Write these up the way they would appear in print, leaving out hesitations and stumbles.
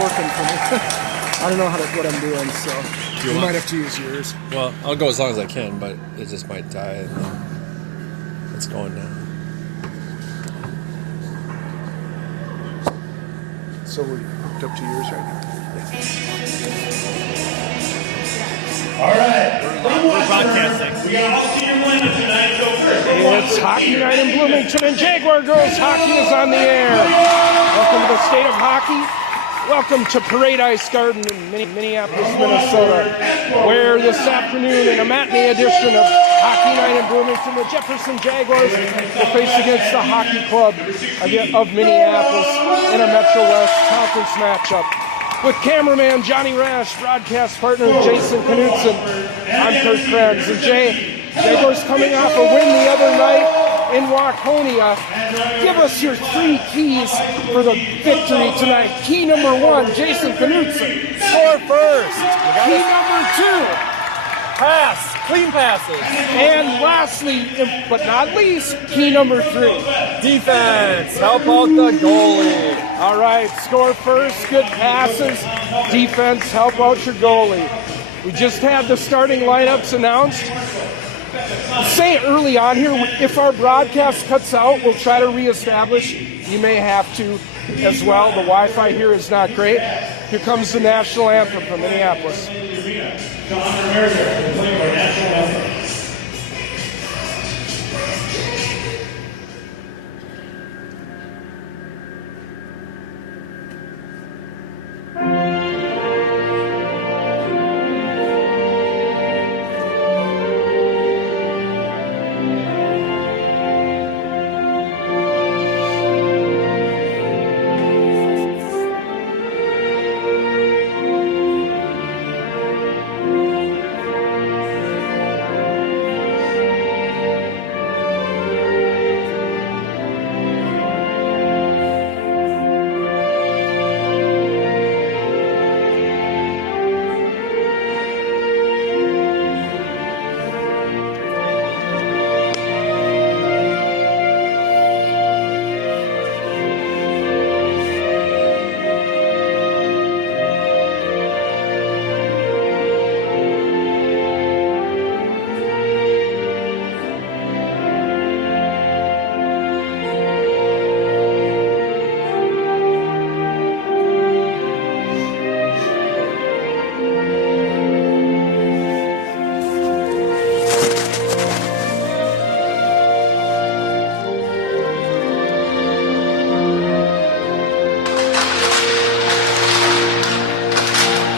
working for me. I don't know what I'm doing, so you might have to use yours. Well, I'll go as long as I can, but it just might die. And then it's going now. So we're hooked up to yours right now. All right. We're broadcasting. We got all senior women tonight. Go first. It's Hockey Night in Bloomington, and Jaguar Girls Hockey is on the air. Welcome to the state of hockey. Welcome to Parade Ice Garden in Minneapolis, Minnesota, where this afternoon in a matinee edition of Hockey Night in Bloomington, the Jefferson Jaguars will face against the Hockey Club of Minneapolis in a Metro West conference matchup. With cameraman Johnny Rash, broadcast partner Jason Knutson, I'm Kurt Krebs. And Jay, Jaguars coming off a win the other night in Waconia. Give us your 3 keys for the victory tonight. Key number 1, Jason Knutson. Score first. Key number 2. Pass. Clean passes. And lastly, but not least, key number 3. Defense. Help out the goalie. All right, score first, good passes. Defense, help out your goalie. We just had the starting lineups announced. Say early on here, if our broadcast cuts out, we'll try to reestablish. You may have to as well. The Wi-Fi here is not great. Here comes the national anthem from Minneapolis.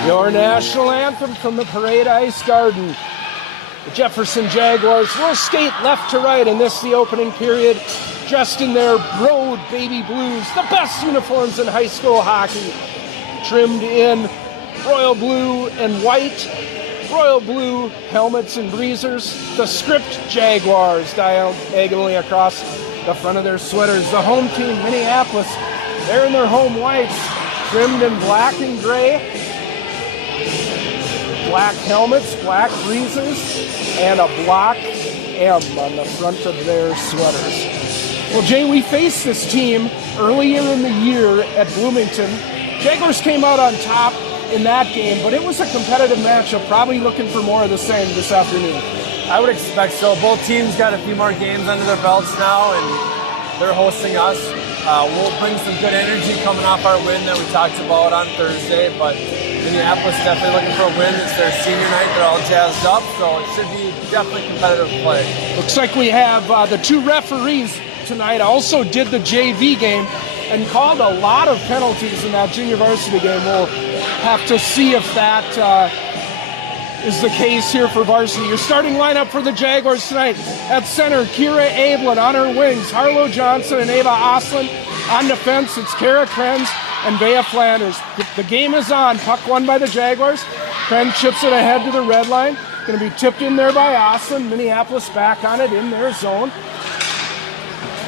Your national anthem from the Parade Ice Garden. The Jefferson Jaguars will skate left to right in this, the opening period, dressed in their road baby blues, the best uniforms in high school hockey, trimmed in royal blue and white, royal blue helmets and breezers, the script Jaguars diagonally across the front of their sweaters. The home team, Minneapolis, they're in their home whites, trimmed in black and gray. Black helmets, black breezers, and a block M on the front of their sweaters. Well, Jay, we faced this team earlier in the year at Bloomington. Jaguars came out on top in that game, but it was a competitive matchup, probably looking for more of the same this afternoon. I would expect so. Both teams got a few more games under their belts now, and they're hosting us. We'll bring some good energy coming off our win that we talked about on Thursday, but Minneapolis is definitely looking for a win. It's their senior night. They're all jazzed up, so it should be definitely competitive play. Looks like we have the 2 referees tonight also did the JV game and called a lot of penalties in that junior varsity game. We'll have to see if that is the case here for varsity. Your starting lineup for the Jaguars tonight: at center, Kira Ablin; on her wings, Harlow Johnson and Ava Oslin; on defense, it's Kara Krenz and Bea Flanders. The game is on. Puck won by the Jaguars. Krenz chips it ahead to the red line. Going to be tipped in there by Oslin. Minneapolis back on it in their zone.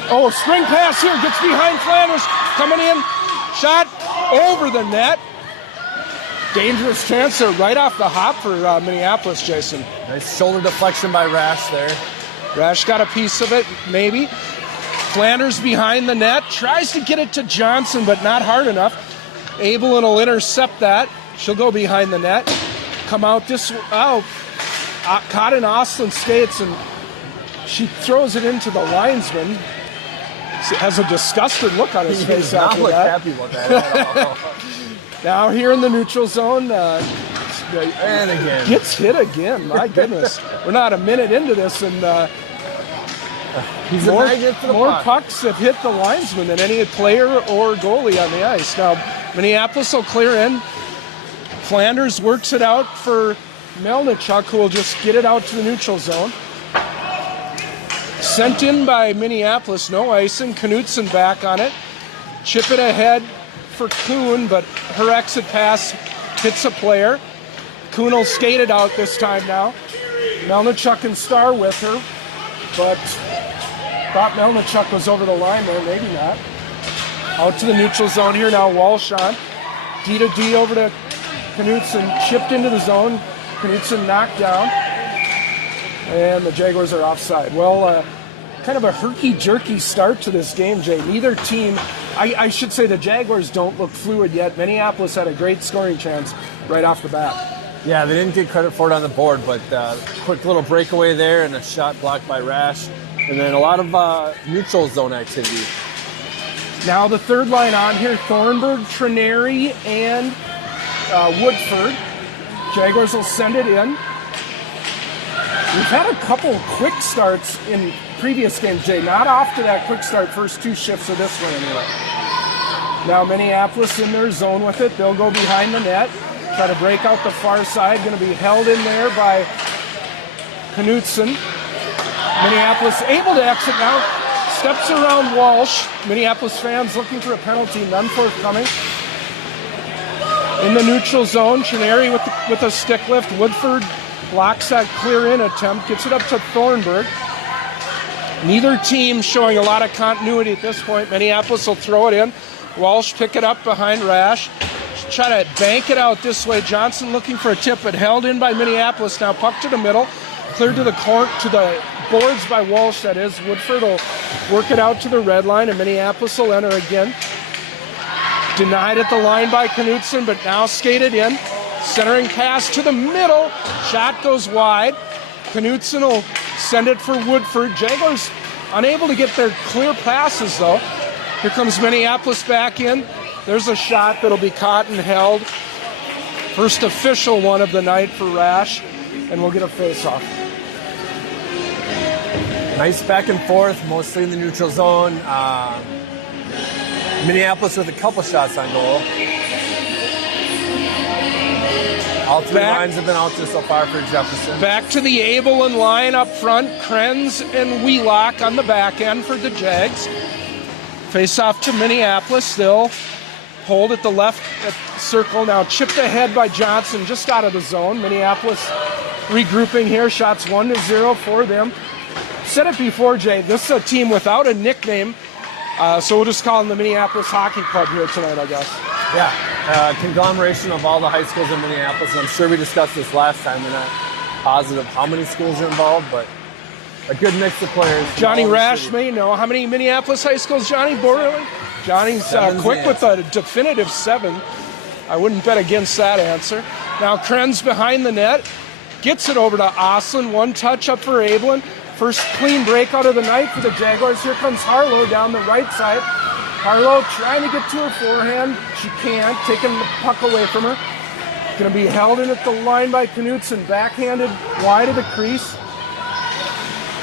Oh, spring pass here. Gets behind Flanders. Coming in. Shot over the net. Dangerous chance there right off the hop for Minneapolis, Jason. Nice shoulder deflection by Rash there. Rash got a piece of it, maybe. Flanders behind the net. Tries to get it to Johnson, but not hard enough. Abelin will intercept that. She'll go behind the net. Come out this, caught in Austin skates, and she throws it into the linesman. He has a disgusted look on his face after not that. happy about that at all. Now here in the neutral zone, And again. gets hit again. My goodness, we're not a minute into this, and He's a magnet to the more puck. pucks have hit the linesman than any player or goalie on the ice. Now Minneapolis will clear in. Flanders works it out for Melnichuk, who will just get it out to the neutral zone. Sent in by Minneapolis, no icing. Knutson back on it. Chip it ahead for Kuhn, but her exit pass hits a player. Kuhn will skate it out this time now. Melnichuk and Star with her, but thought Melnichuk was over the line there, maybe not. Out to the neutral zone here now, Walsh on. D to D over to Knutson, chipped into the zone. Knutson knocked down, and the Jaguars are offside. Well, kind of a herky-jerky start to this game, Jay. Neither team, I should say the Jaguars don't look fluid yet. Minneapolis had a great scoring chance right off the bat. Yeah, they didn't get credit for it on the board, but quick little breakaway there and a shot blocked by Rash. And then a lot of neutral zone activity. Now the third line on here, Thornburg, Trineri, and Woodford. Jaguars will send it in. We've had a couple quick starts in previous games, Jay. Not off to that quick start first two shifts of this one anyway. Now Minneapolis in their zone with it. They'll go behind the net. Try to break out the far side. Going to be held in there by Knutson. Minneapolis able to exit now. Steps around Walsh. Minneapolis fans looking for a penalty. None forthcoming. In the neutral zone, Trineri with a stick lift. Woodford blocks that clear-in attempt. Gets it up to Thornburg. Neither team showing a lot of continuity at this point. Minneapolis will throw it in. Walsh pick it up behind Rash. Try to bank it out this way. Johnson looking for a tip, but held in by Minneapolis. Now puck to the middle, cleared to the court, to the boards by Walsh. That is, Woodford will work it out to the red line, and Minneapolis will enter again. Denied at the line by Knutson, but now skated in. Centering pass to the middle. Shot goes wide. Knutson will send it for Woodford. Jaguars unable to get their clear passes, though. Here comes Minneapolis back in. There's a shot that'll be caught and held. First official one of the night for Rash, and we'll get a face-off. Nice back and forth, mostly in the neutral zone. Minneapolis with a couple shots on goal. All three lines have been out there so far for Jefferson. Back to the Abelin line up front. Krenz and Wheelock on the back end for the Jags. Face off to Minneapolis. They'll hold at the left circle. Now chipped ahead by Johnson, just out of the zone. Minneapolis regrouping here. Shots 1-0 for them. Said it before, Jay. This is a team without a nickname. So we'll just call them the Minneapolis Hockey Club here tonight, I guess. Yeah, conglomeration of all the high schools in Minneapolis. And I'm sure we discussed this last time. We're not positive how many schools are involved, but a good mix of players. Johnny Rash may know. How many Minneapolis high schools, Johnny Borderland? Johnny's quick with a definitive 7. I wouldn't bet against that answer. Now Krenz behind the net. Gets it over to Oslin. One touch up for Abelin. First clean break out of the night for the Jaguars. Here comes Harlow down the right side. Harlow trying to get to her forehand. She can't. Taking the puck away from her. Going to be held in at the line by Knutson. Backhanded wide of the crease.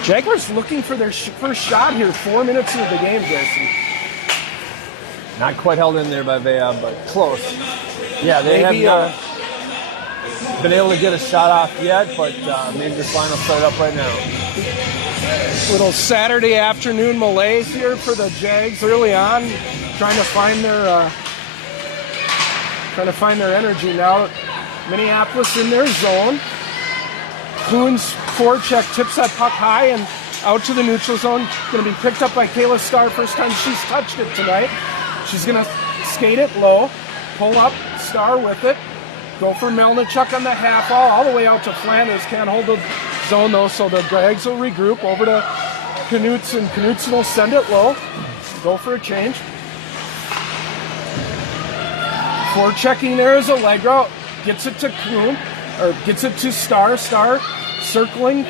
Jaguars looking for their first shot here. 4 minutes into the game, Jason. Not quite held in there by Vea, but close. Yeah, they Maybe, have not been able to get a shot off yet, but maybe this line will start up right now. Little Saturday afternoon malaise here for the Jags early on, trying to find their energy now. Minneapolis in their zone. Kuhn's forecheck tips that puck high and out to the neutral zone. Going to be picked up by Kayla Starr. First time she's touched it tonight. She's going to skate it low, pull up, Starr with it. Go for Melnichuk on the half wall, all the way out to Flanders. Can't hold the zone though, so the Jags will regroup over to Knutson. Knutson will send it low. Go for a change. Forechecking there is Allegro. Gets it to Kuhn, or gets it to Star. Star circling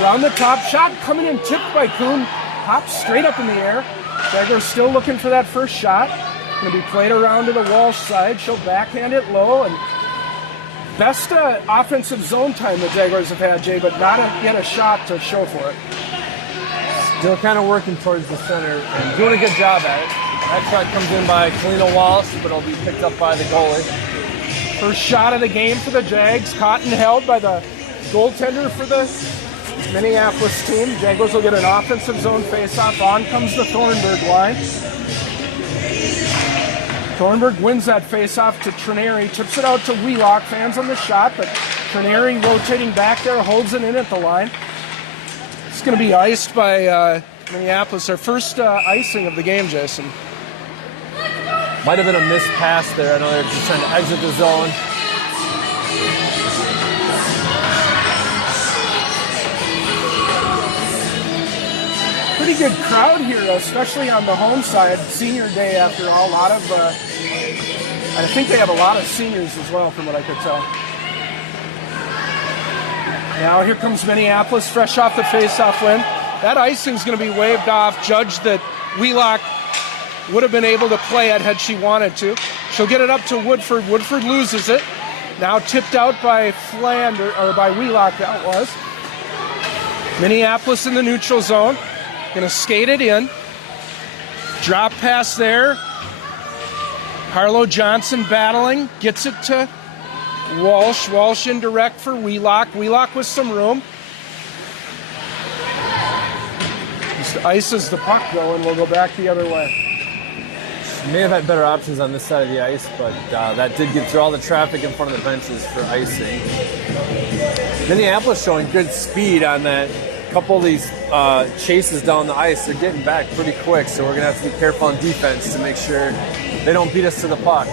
around the top. Shot coming in, tipped by Kuhn. Pops straight up in the air. Jaguars still looking for that first shot. Going to be played around to the Walsh side. She'll backhand it low. And best offensive zone time the Jaguars have had, Jay, but not yet a shot to show for it. Still kind of working towards the center and doing a good job at it. That shot comes in by Kalina Walsh, but it'll be picked up by the goalie. First shot of the game for the Jags. Caught and held by the goaltender for the Minneapolis team. Jaguars will get an offensive zone faceoff. On comes the Thornburg line. Thornburg wins that faceoff to Trineri. Tips it out to Wheelock. Fans on the shot, but Trineri rotating back there, holds it in at the line. It's going to be iced by Minneapolis. Their first icing of the game, Jason. Might have been a missed pass there. I know they're just trying to exit the zone. Pretty good crowd here, especially on the home side. Senior day after all. A lot of, I think they have a lot of seniors as well, from what I could tell. Now here comes Minneapolis, fresh off the face-off win. That icing's going to be waved off. Judged that Wheelock would have been able to play it had she wanted to. She'll get it up to Woodford. Woodford loses it. Now tipped out by by Wheelock, that was. Minneapolis in the neutral zone. Going to skate it in. Drop pass there. Harlow Johnson battling. Gets it to Walsh. Walsh indirect for Wheelock. Wheelock with some room. Just ices the puck though, and we'll go back the other way. May have had better options on this side of the ice, but that did get through all the traffic in front of the benches for icing. Minneapolis showing good speed on that. Couple of these chases down the ice. They're getting back pretty quick, so we're going to have to be careful on defense to make sure they don't beat us to the puck.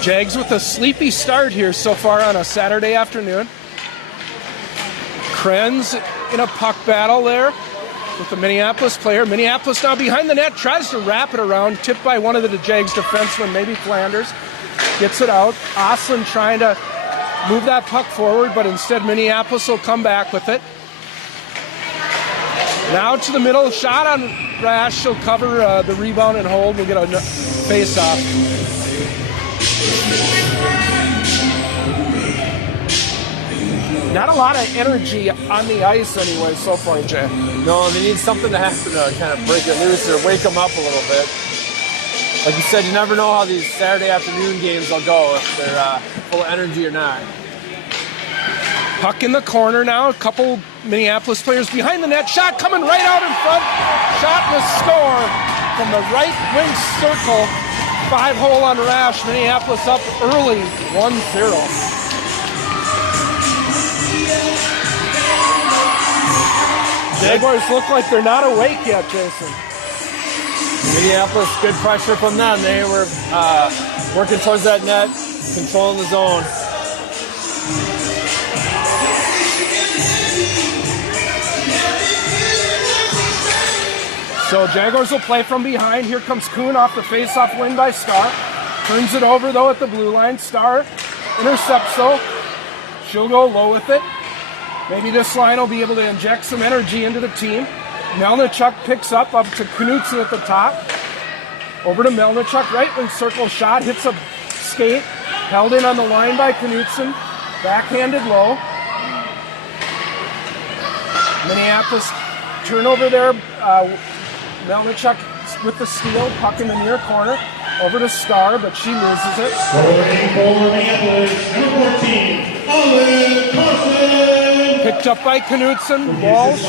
Jags with a sleepy start here so far on a Saturday afternoon. Krenz in a puck battle there with the Minneapolis player. Minneapolis now behind the net, tries to wrap it around, tipped by one of the Jags defensemen, maybe Flanders. Gets it out. Oslin trying to move that puck forward, but instead Minneapolis will come back with it. Now to the middle, shot on Rash. She'll cover the rebound and hold. We'll get a face-off. Not a lot of energy on the ice anyway so far, Jay. No, they need something to happen to kind of break it loose or wake them up a little bit. Like you said, you never know how these Saturday afternoon games will go, if they're full of energy or not. Puck in the corner now. A couple Minneapolis players behind the net. Shot coming right out in front. Shot and a score from the right wing circle. 5-hole on Rash. Minneapolis up early, 1-0. Jaguars look like they're not awake yet, Jason. Minneapolis, good pressure from them. They were working towards that net, controlling the zone. So Jaguars will play from behind. Here comes Kuhn off the face-off win by Starr. Turns it over, though, at the blue line. Starr intercepts, though. She'll go low with it. Maybe this line will be able to inject some energy into the team. Melnichuk picks up to Knutson at the top. Over to Melnichuk, right wing circle shot. Hits a skate. Held in on the line by Knutson. Backhanded low. Minneapolis turnover there. Melnichuk with the steal, puck in the near corner, over to Starr, but she loses it. Forwarding for Minneapolis, number 14, Olive Carson. Picked up by Knutson, Walsh,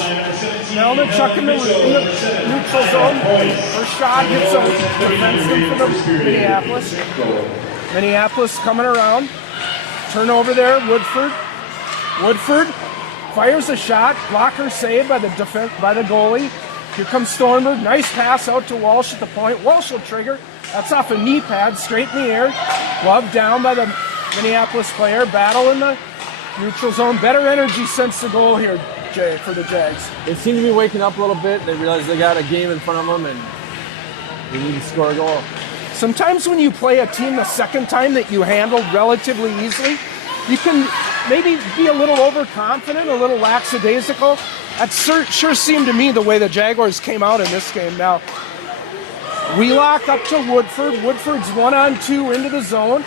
Melnichuk in the neutral zone. Her shot hits a defenseman for the Minneapolis. Minneapolis coming around. Turnover there, Woodford. Woodford fires a shot, blocker saved by the goalie. Here comes Thornburg. Nice pass out to Walsh at the point. Walsh will trigger. That's off a knee pad, straight in the air. Glove down by the Minneapolis player. Battle in the neutral zone. Better energy since the goal here, Jay, for the Jags. They seem to be waking up a little bit. They realize they got a game in front of them and they need to score a goal. Sometimes when you play a team the second time that you handled relatively easily, you can maybe be a little overconfident, a little lackadaisical. That sure seemed to me the way the Jaguars came out in this game. Now, Wheelock up to Woodford. Woodford's 1-on-2 into the zone.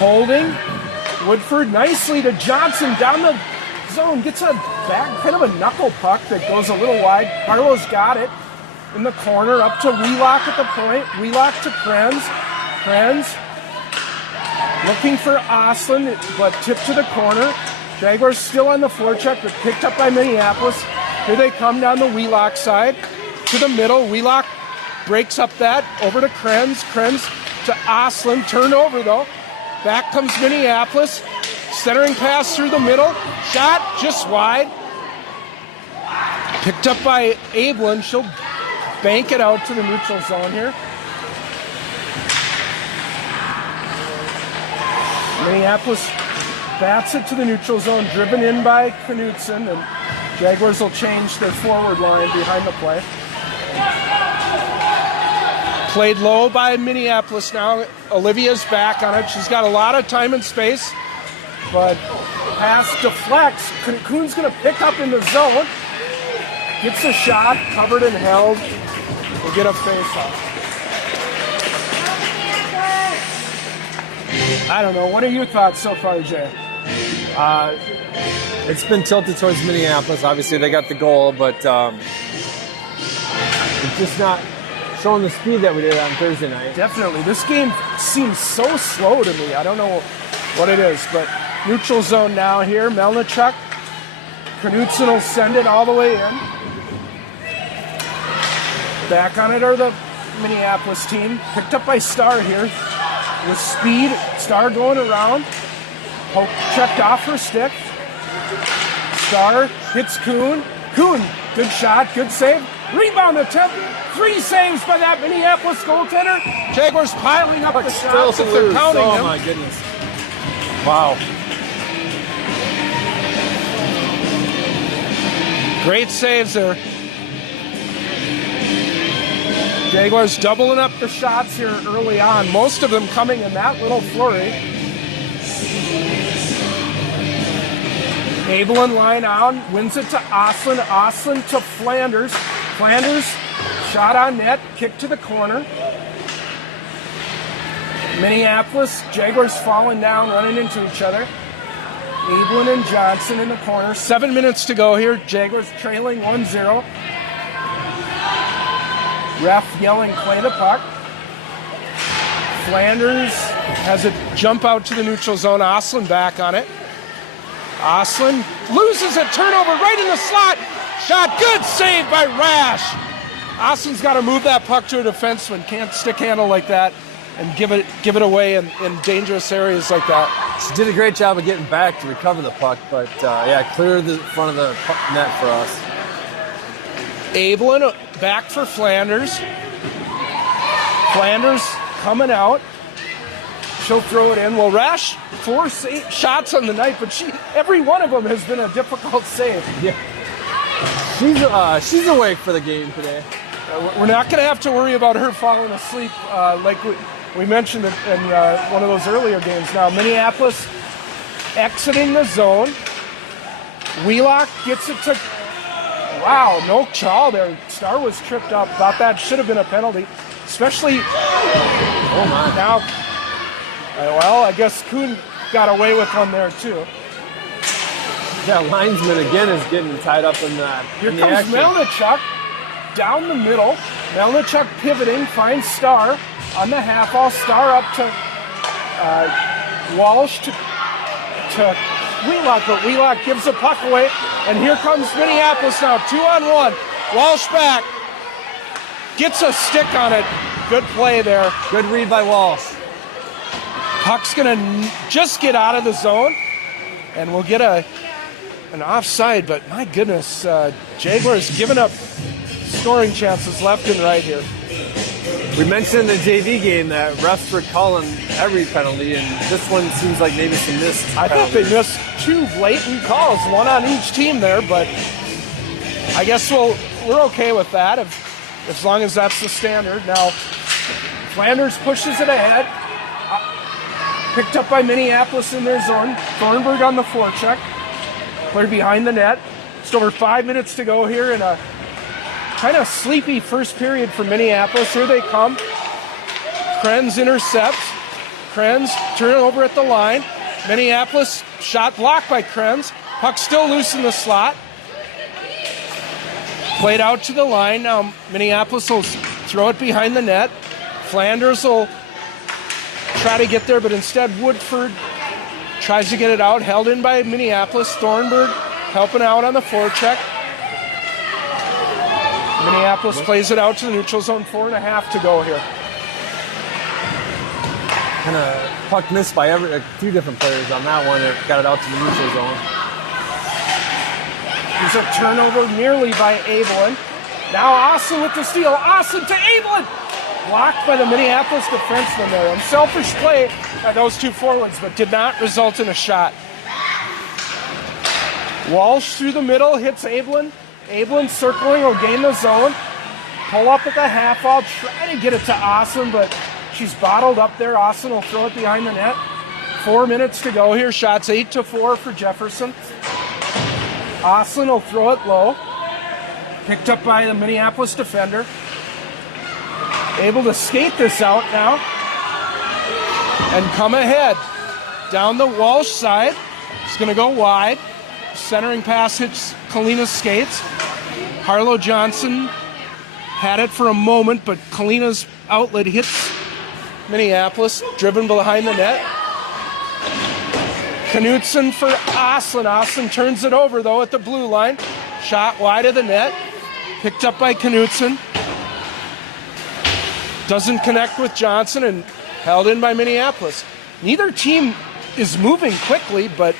Holding. Woodford nicely to Johnson down the zone. Gets a back, kind of a knuckle puck that goes a little wide. Harlow's got it in the corner. Up to Wheelock at the point. Wheelock to Krenz. Krenz looking for Oslin, but tipped to the corner. Jaguars still on the forecheck, but picked up by Minneapolis. Here they come down the Wheelock side to the middle. Wheelock breaks up that over to Krenz. Krenz to Oslin. Turned over though. Back comes Minneapolis. Centering pass through the middle. Shot just wide. Picked up by Ablin. She'll bank it out to the neutral zone here. Minneapolis bats it to the neutral zone, driven in by Knutson, and Jaguars will change their forward line behind the play. Played low by Minneapolis now. Olivia's back on it. She's got a lot of time and space, but pass deflects. Kuhn's going to pick up in the zone. Gets a shot, covered and held. We'll get a face-off. I don't know. What are your thoughts so far, Jay? It's been tilted towards Minneapolis. Obviously, they got the goal, but it's just not showing the speed that we did on Thursday night. Definitely. This game seems so slow to me. I don't know what it is, but neutral zone now here. Melnichuk. Knutson will send it all the way in. Back on it are the Minneapolis team. Picked up by Starr here. With speed, Starr going around. Poke checked off her stick. Starr hits Kuhn. Kuhn, good shot, good save. Rebound attempt. 3 saves by that Minneapolis goaltender. Jaguars piling up the shots if they're counting them. Oh my goodness. Wow. Great saves there. Jaguars doubling up the shots here early on. Most of them coming in that little flurry. Abelin line on, wins it to Oslin. Oslin to Flanders. Flanders, shot on net, kick to the corner. Minneapolis, Jaguars falling down, running into each other. Abelin and Johnson in the corner. 7 minutes to go here. Jaguars trailing 1-0. Ref yelling, play the puck. Flanders has it jump out to the neutral zone. Oslin back on it. Oslin loses a turnover right in the slot. Shot, good save by Rash. Oslin's got to move that puck to a defenseman. Can't stick handle like that and give it away in dangerous areas like that. She did a great job of getting back to recover the puck, but clear the front of the net for us. Abelin back for Flanders. Flanders coming out. She'll throw it in. Well, Rash, 4 shots on the night, but every one of them has been a difficult save. Yeah. She's awake for the game today. We're not going to have to worry about her falling asleep like we mentioned in one of those earlier games. Now, Minneapolis exiting the zone. Wheelock gets it to... Wow, no call there. Starr was tripped up. Thought that should have been a penalty, especially... Oh, my. Now... Well, I guess Kuhn got away with one there, too. Yeah, linesman again is getting tied up in that. Here comes Melnichuk down the middle. Melnichuk pivoting, finds Starr on the half wall. Starr up to Walsh to Wheelock, but Wheelock gives the puck away. And here comes Minneapolis now, 2-on-1. Walsh back. Gets a stick on it. Good play there. Good read by Walsh. Puck's going to just get out of the zone, and we'll get an offside, but my goodness, Jaguars giving up scoring chances left and right here. We mentioned in the JV game that refs were calling every penalty, and this one seems like maybe some missed I thought they missed 2 blatant calls, one on each team there, but I guess we're okay with that as long as that's the standard. Now, Flanders pushes it ahead. Picked up by Minneapolis in their zone. Thornburg on the forecheck. Cleared behind the net. Just over 5 minutes to go here in a kind of sleepy first period for Minneapolis. Here they come. Krenz intercepts. Krenz turn over at the line. Minneapolis shot blocked by Krenz. Puck still loose in the slot. Played out to the line. Now Minneapolis will throw it behind the net. Flanders will try to get there, but instead Woodford tries to get it out. Held in by Minneapolis. Thornburg helping out on the forecheck. Minneapolis plays it out to the neutral zone. 4.5 to go here. Kind of puck missed by two different players on that one. It got it out to the neutral zone. There's a turnover nearly by Abelin. Now Austin with the steal. Austin to Abelin. Blocked by the Minneapolis defenseman there. Unselfish play by those two forwards, but did not result in a shot. Walsh through the middle, hits Abelin. Abelin circling, will gain the zone. Pull up at the half wall, try to get it to Austin, but she's bottled up there. Austin will throw it behind the net. 4 minutes to go here. Shots 8-4 for Jefferson. Austin will throw it low. Picked up by the Minneapolis defender. Able to skate this out now. And come ahead. Down the Walsh side. It's going to go wide. Centering pass hits Kalina's skates. Harlow Johnson had it for a moment, but Kalina's outlet hits Minneapolis. Driven behind the net. Knutson for Oslin. Oslin turns it over, though, at the blue line. Shot wide of the net. Picked up by Knutson. Doesn't connect with Johnson and held in by Minneapolis. Neither team is moving quickly, but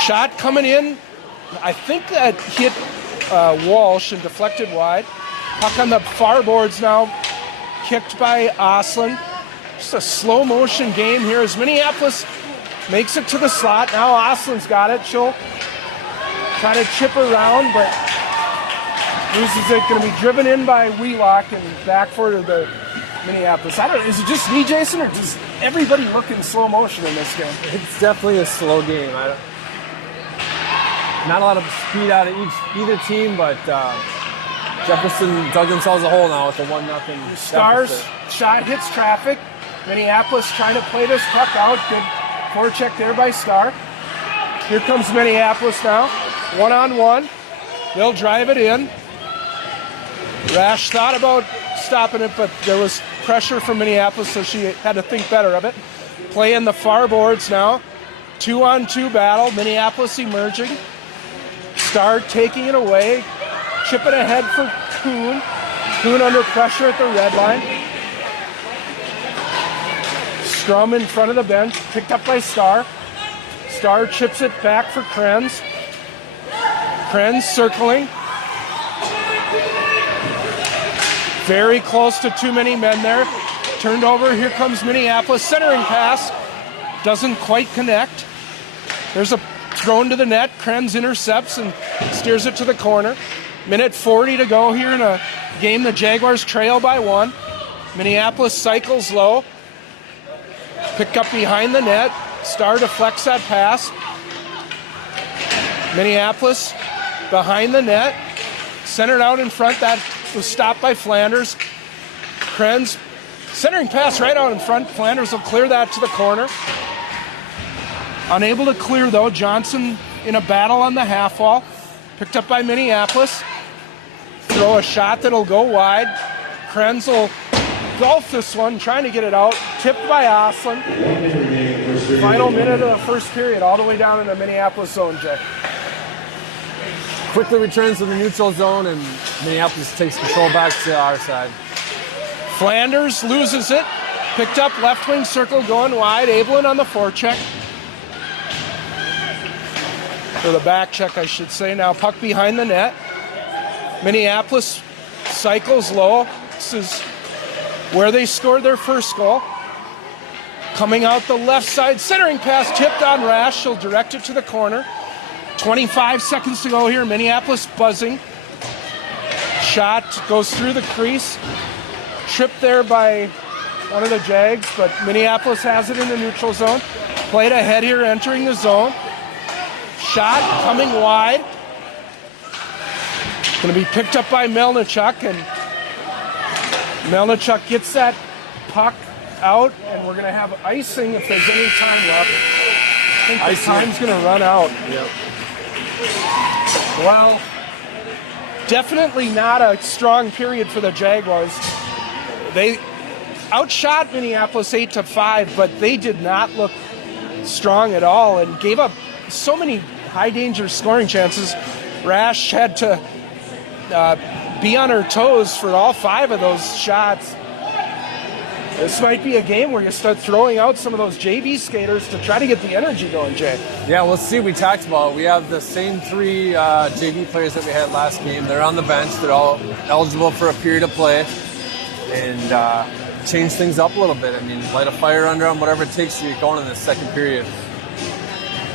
shot coming in. I think that hit Walsh and deflected wide. Puck on the far boards now. Kicked by Oslin. Just a slow motion game here as Minneapolis makes it to the slot. Now Oslin's got it. She'll try to chip around, but loses it. Going to be driven in by Wheelock and back for the Minneapolis. I don't know, is it just me, Jason, or does everybody look in slow motion in this game? It's definitely a slow game. Not a lot of speed out of either team, but Jefferson dug themselves a hole now with a 1-0 Stars deficit. shot hits traffic. Minneapolis trying to play this puck out. Good forecheck there by Star. Here comes Minneapolis now. 1-on-1. They'll drive it in. Rash thought about stopping it, but there was pressure from Minneapolis, so she had to think better of it. Play in the far boards now. 2-on-2 battle. Minneapolis emerging. Star taking it away. Chipping ahead for Kuhn. Kuhn under pressure at the red line. Strum in front of the bench. Picked up by Star. Star chips it back for Krenz. Krenz circling. Very close to too many men there. Turned over. Here comes Minneapolis. Centering pass. Doesn't quite connect. There's a thrown to the net. Krenz intercepts and steers it to the corner. Minute 40 to go here in a game. The Jaguars trail by 1. Minneapolis cycles low. Picked up behind the net. Star deflects that pass. Minneapolis behind the net. Centered out in front. That was stopped by Flanders. Krenz centering pass right out in front. Flanders will clear that to the corner. Unable to clear, though. Johnson in a battle on the half wall. Picked up by Minneapolis. Throw a shot that'll go wide. Krenz will golf this one, trying to get it out. Tipped by Oslin. Final minute of the first period, all the way down in the Minneapolis zone, Jay. Quickly returns to the neutral zone, and Minneapolis takes control back to our side. Flanders loses it. Picked up left wing circle going wide. Abelin on the forecheck. Or the back check, I should say. Now puck behind the net. Minneapolis cycles low. This is where they scored their first goal. Coming out the left side, centering pass tipped on Rash. She'll direct it to the corner. 25 seconds to go here. Minneapolis buzzing. Shot goes through the crease. trip there by one of the Jags, but Minneapolis has it in the neutral zone. Played ahead here, entering the zone. Shot coming wide. Going to be picked up by Melnichuk, and Melnichuk gets that puck out, and we're going to have icing if there's any time left. I think the time's going to run out. Yep. Well, definitely not a strong period for the Jaguars. They outshot Minneapolis 8-5, but they did not look strong at all and gave up so many high-danger scoring chances. Rash had to be on her toes for all 5 of those shots. This might be a game where you start throwing out some of those JV skaters to try to get the energy going, Jay. Yeah, we'll see. We talked about it. We have the same 3 JV players that we had last game. They're on the bench. They're all eligible for a period of play. And change things up a little bit. I mean, light a fire under them, whatever it takes to get going in the second period.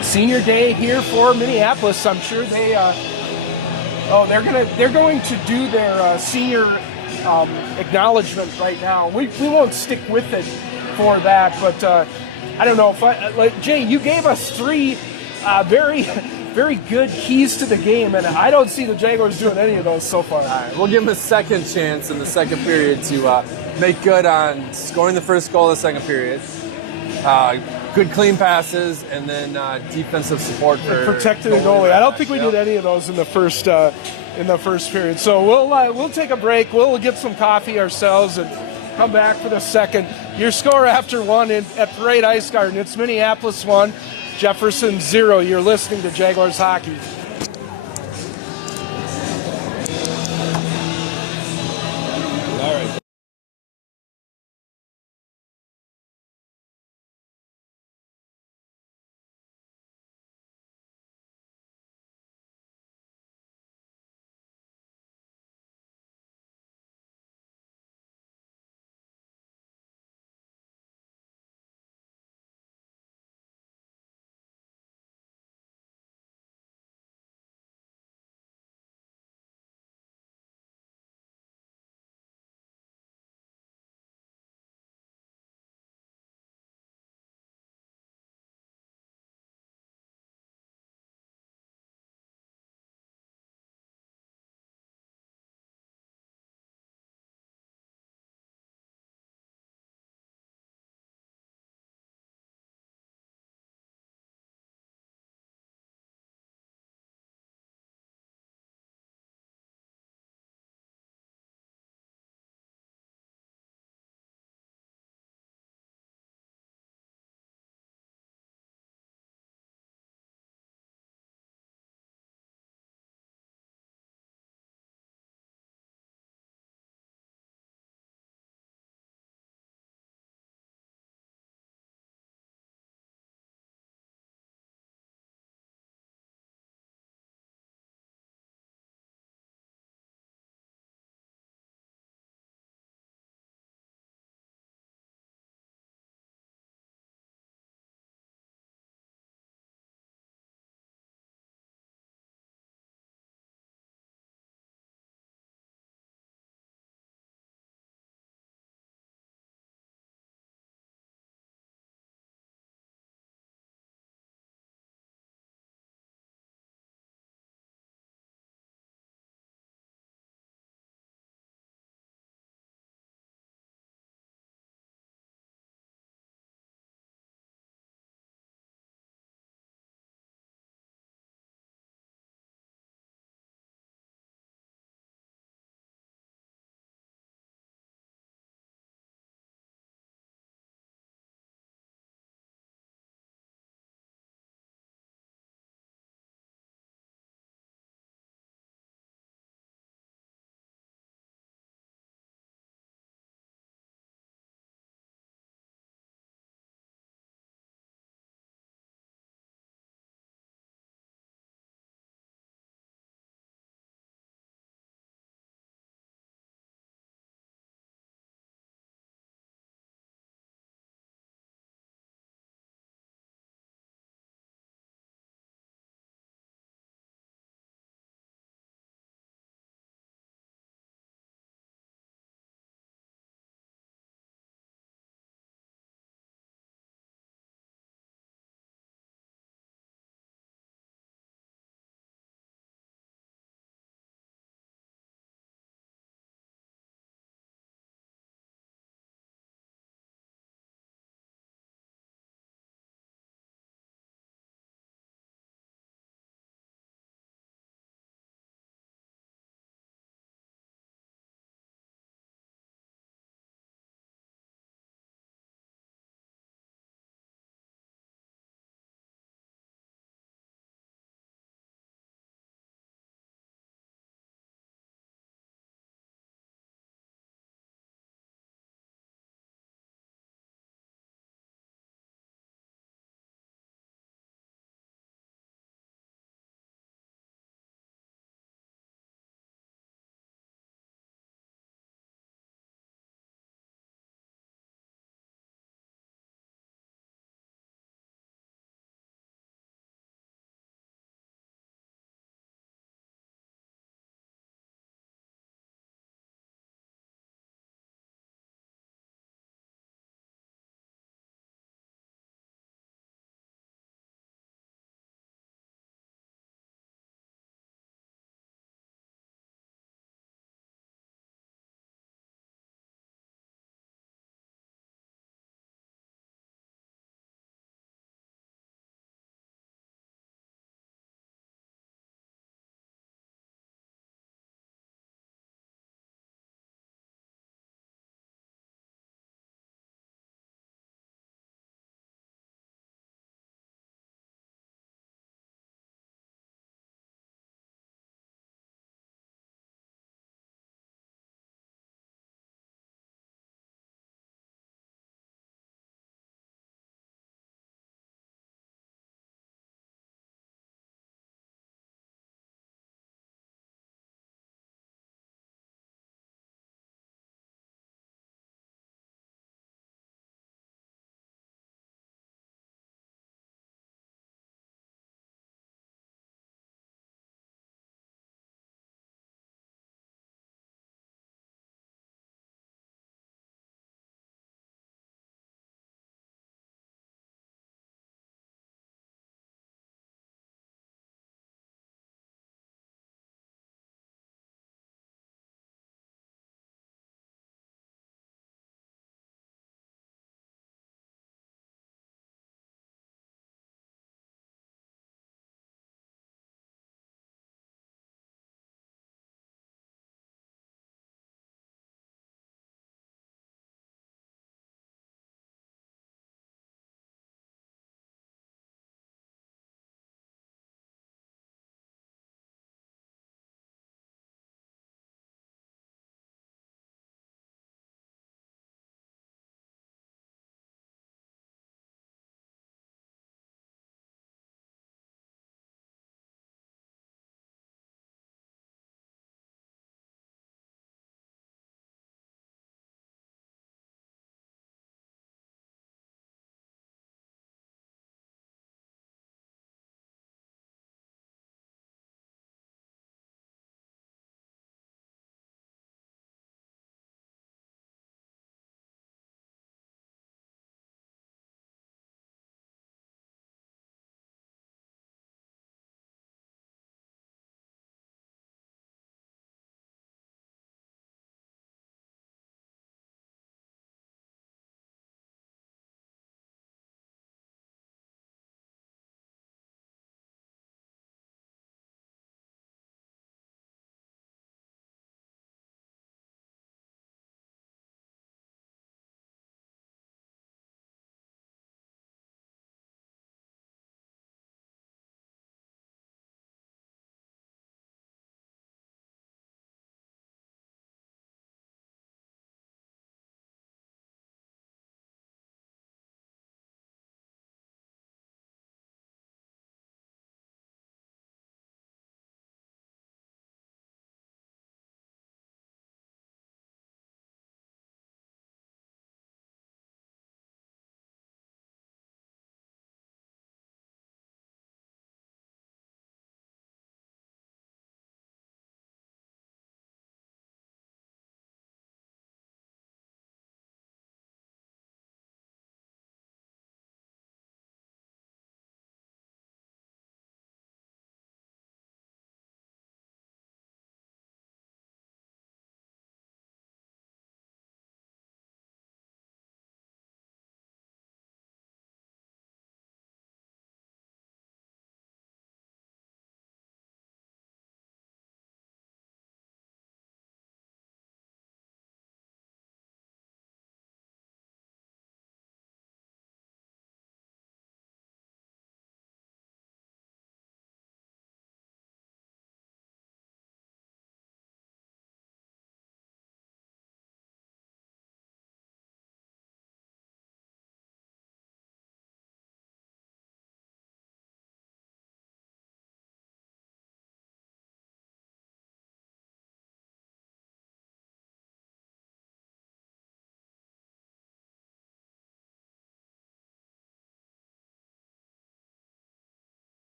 Senior day here for Minneapolis. I'm sure they they're going to do their senior acknowledgement right now. We won't stick with it for that, but I don't know if Jay, you gave us 3 very very good keys to the game, and I don't see the Jaguars doing any of those so far. All right, we'll give them a second chance in the second period to make good on scoring the first goal of the second period. Good clean passes, and then defensive support for protecting the goalie. I don't think we did any of those in the first period. So we'll take a break. We'll get some coffee ourselves and come back for the second. Your score after 1 at Parade Ice Garden. It's Minneapolis 1, Jefferson 0. You're listening to Jaguars Hockey.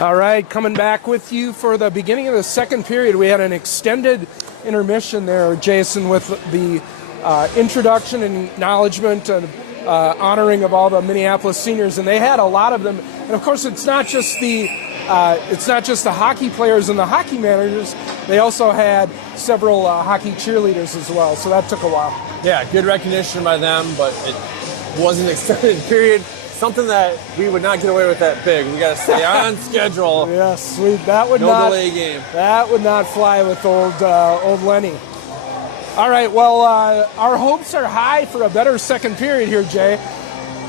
All right, coming back with you for the beginning of the second period. We had an extended intermission there, Jason, with the introduction and acknowledgement and honoring of all the Minneapolis seniors, and they had a lot of them. And of course, it's not just the hockey players and the hockey managers. They also had several hockey cheerleaders as well, so that took a while. Yeah, good recognition by them, but it wasn't an extended period. Something that we would not get away with that big. We got to stay on schedule. Yes, that would no not delay game. That would not fly with old Lenny. All right, well, our hopes are high for a better second period here, Jay.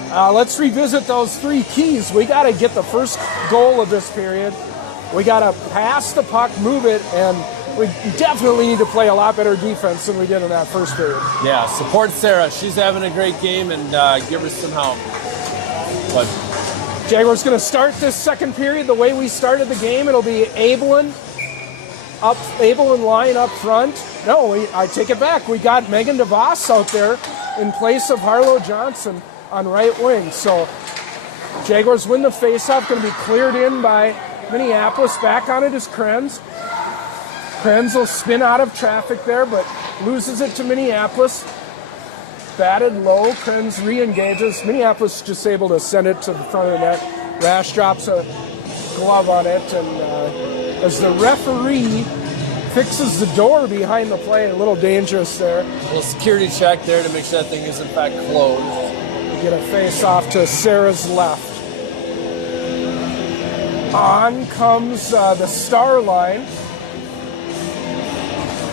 Let's revisit those three keys. We got to get the first goal of this period. We got to pass the puck, move it, and we definitely need to play a lot better defense than we did in that first period. Yeah, support Sarah. She's having a great game, and give her some help. But Jaguars going to start this second period the way we started the game. It'll be Abelin line up front. No, I take it back. We got Megan DeVos out there in place of Harlow Johnson on right wing. So Jaguars win the faceoff. Going to be cleared in by Minneapolis. Back on it is Krenz. Krenz will spin out of traffic there, but loses it to Minneapolis. Batted low. Krenz re-engages. Minneapolis just able to send it to the front of the net. Rash drops a glove on it, and as the referee fixes the door behind the play, a little dangerous there. A little security check there to make sure that thing is in fact closed. We get a face off to Sarah's left. On comes the star line.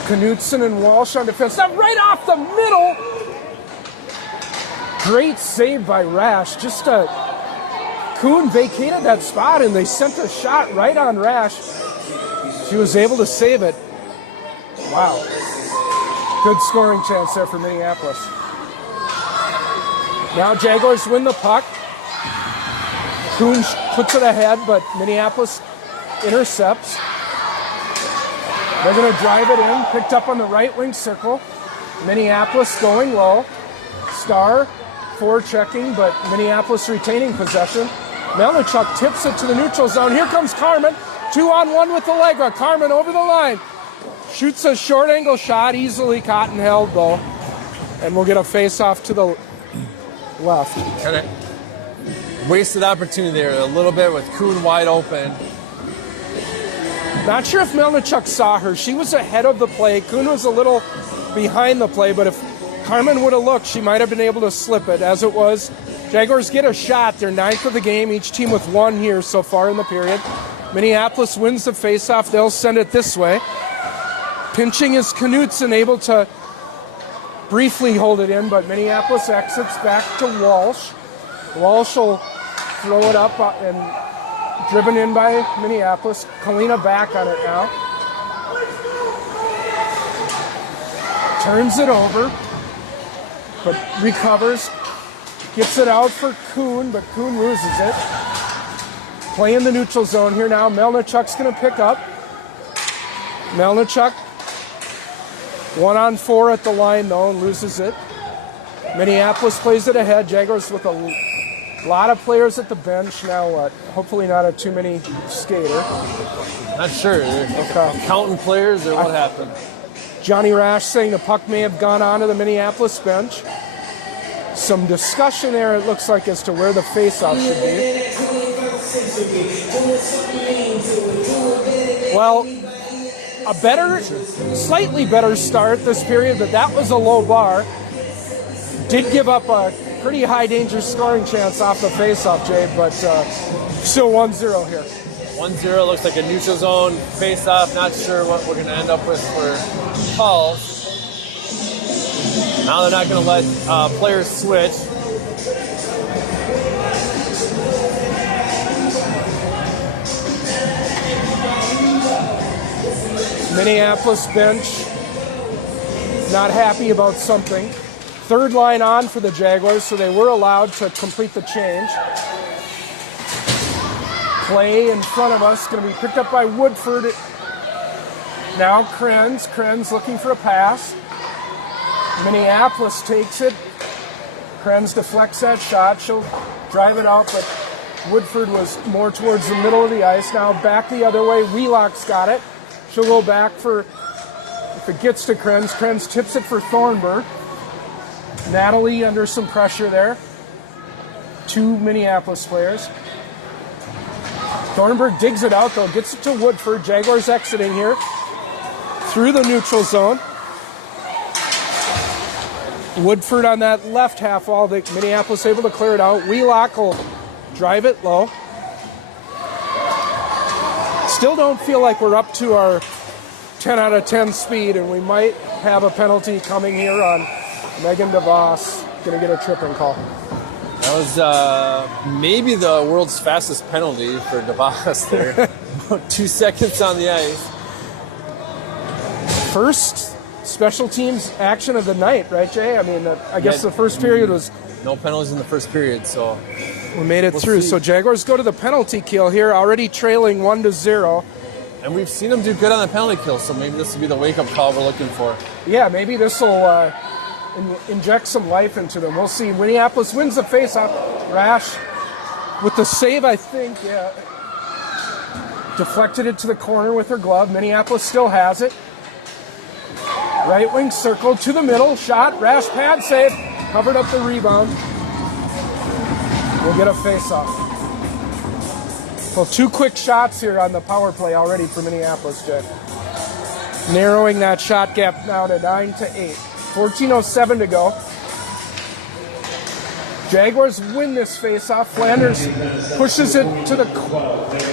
Knutson and Walsh on defense. Now right off the middle. Great save by Rash. Just Kuhn vacated that spot, and they sent a shot right on Rash. She was able to save it. Wow. Good scoring chance there for Minneapolis. Now Jaguars win the puck. Kuhn puts it ahead, but Minneapolis intercepts. They're going to drive it in. Picked up on the right wing circle. Minneapolis going low. Star forechecking, but Minneapolis retaining possession. Melnichuk tips it to the neutral zone. Here comes Carmen. 2-on-1 with Allegra. Carmen over the line. Shoots a short angle shot. Easily caught and held, though. And we'll get a face off to the left. Kind of wasted opportunity there a little bit with Kuhn wide open. Not sure if Melnichuk saw her. She was ahead of the play. Kuhn was a little behind the play, but if Carmen would have looked, she might have been able to slip it. As it was, Jaguars get a shot. They're ninth of the game, each team with one here so far in the period. Minneapolis wins the faceoff. They'll send it this way. Pinching is Knutson, able to briefly hold it in, but Minneapolis exits back to Walsh. Walsh will throw it up and driven in by Minneapolis. Kalina back on it now. Turns it over, but recovers. Gets it out for Kuhn, but Kuhn loses it. Play in the neutral zone here now. Melnichuk's going to pick up. Melnichuk, 1-on-4 at the line, though, and loses it. Minneapolis plays it ahead. Jaguars with a lot of players at the bench now. Hopefully not a too many skater. Not sure. Okay. Counting players or what happened? Johnny Rash saying the puck may have gone onto the Minneapolis bench. Some discussion there, it looks like, as to where the faceoff should be. Well, slightly better start this period, but that was a low bar. Did give up a pretty high danger scoring chance off the faceoff, Jay, but still 1-0 here. 1-0 looks like a neutral zone face-off. Not sure what we're going to end up with for calls. Now they're not going to let players switch. Minneapolis bench not happy about something. Third line on for the Jaguars, so they were allowed to complete the change. Play in front of us, going to be picked up by Woodford. Now Krenz looking for a pass. Minneapolis takes it. Krenz deflects that shot. She'll drive it out, but Woodford was more towards the middle of the ice. Now back the other way. Wheelock's got it. She'll go back for, if it gets to Krenz. Krenz tips it for Thornburg. Natalie under some pressure there. 2 Minneapolis players. Thornburg digs it out though, gets it to Woodford. Jaguars exiting here through the neutral zone. Woodford on that left half wall. Minneapolis able to clear it out. Wheelock will drive it low. Still don't feel like we're up to our 10 out of 10 speed, and we might have a penalty coming here on Megan DeVos. Going to get a tripping call. That was maybe the world's fastest penalty for DeVos there. About 2 seconds on the ice. First special teams action of the night, right, Jay? I mean, I guess the first period was... No penalties in the first period, so... We made it through. See. So Jaguars go to the penalty kill here, already trailing 1-0. And we've seen them do good on the penalty kill, so maybe this will be the wake-up call we're looking for. Yeah, maybe this will inject some life into them. We'll see. Minneapolis wins the face-off. Rash with the save, I think, yeah. Deflected it to the corner with her glove. Minneapolis still has it. Right wing circle to the middle. Shot. Rash pad save. Covered up the rebound. We'll get a face-off. Well, 2 quick shots here on the power play already for Minneapolis, Jay. Narrowing that shot gap now to 9-8. 14:07 to go. Jaguars win this face-off. Flanders pushes it to the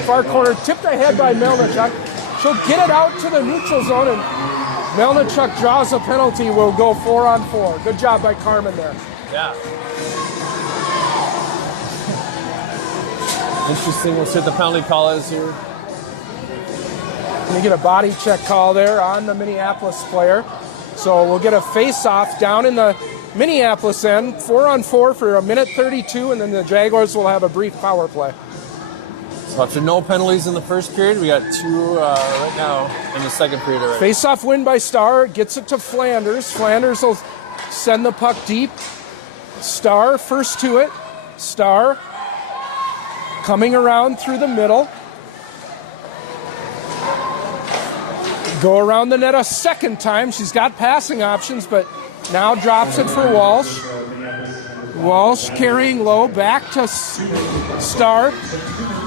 far corner. Tipped ahead by Melnichuk. She'll get it out to the neutral zone, and Melnichuk draws a penalty. We'll go 4-on-4. Good job by Carmen there. Yeah. Interesting. We'll see what the penalty call is here. We get a body check call there on the Minneapolis player. So we'll get a face-off down in the Minneapolis end. 4-on-4 for 1:32, and then the Jaguars will have a brief power play. So after no penalties in the first period, we got 2 right now in the second period already. Face-off win by Starr. Gets it to Flanders. Flanders will send the puck deep. Starr first to it. Starr coming around through the middle. Go around the net a second time. She's got passing options, but now drops it for Walsh. Walsh carrying low, back to Starr.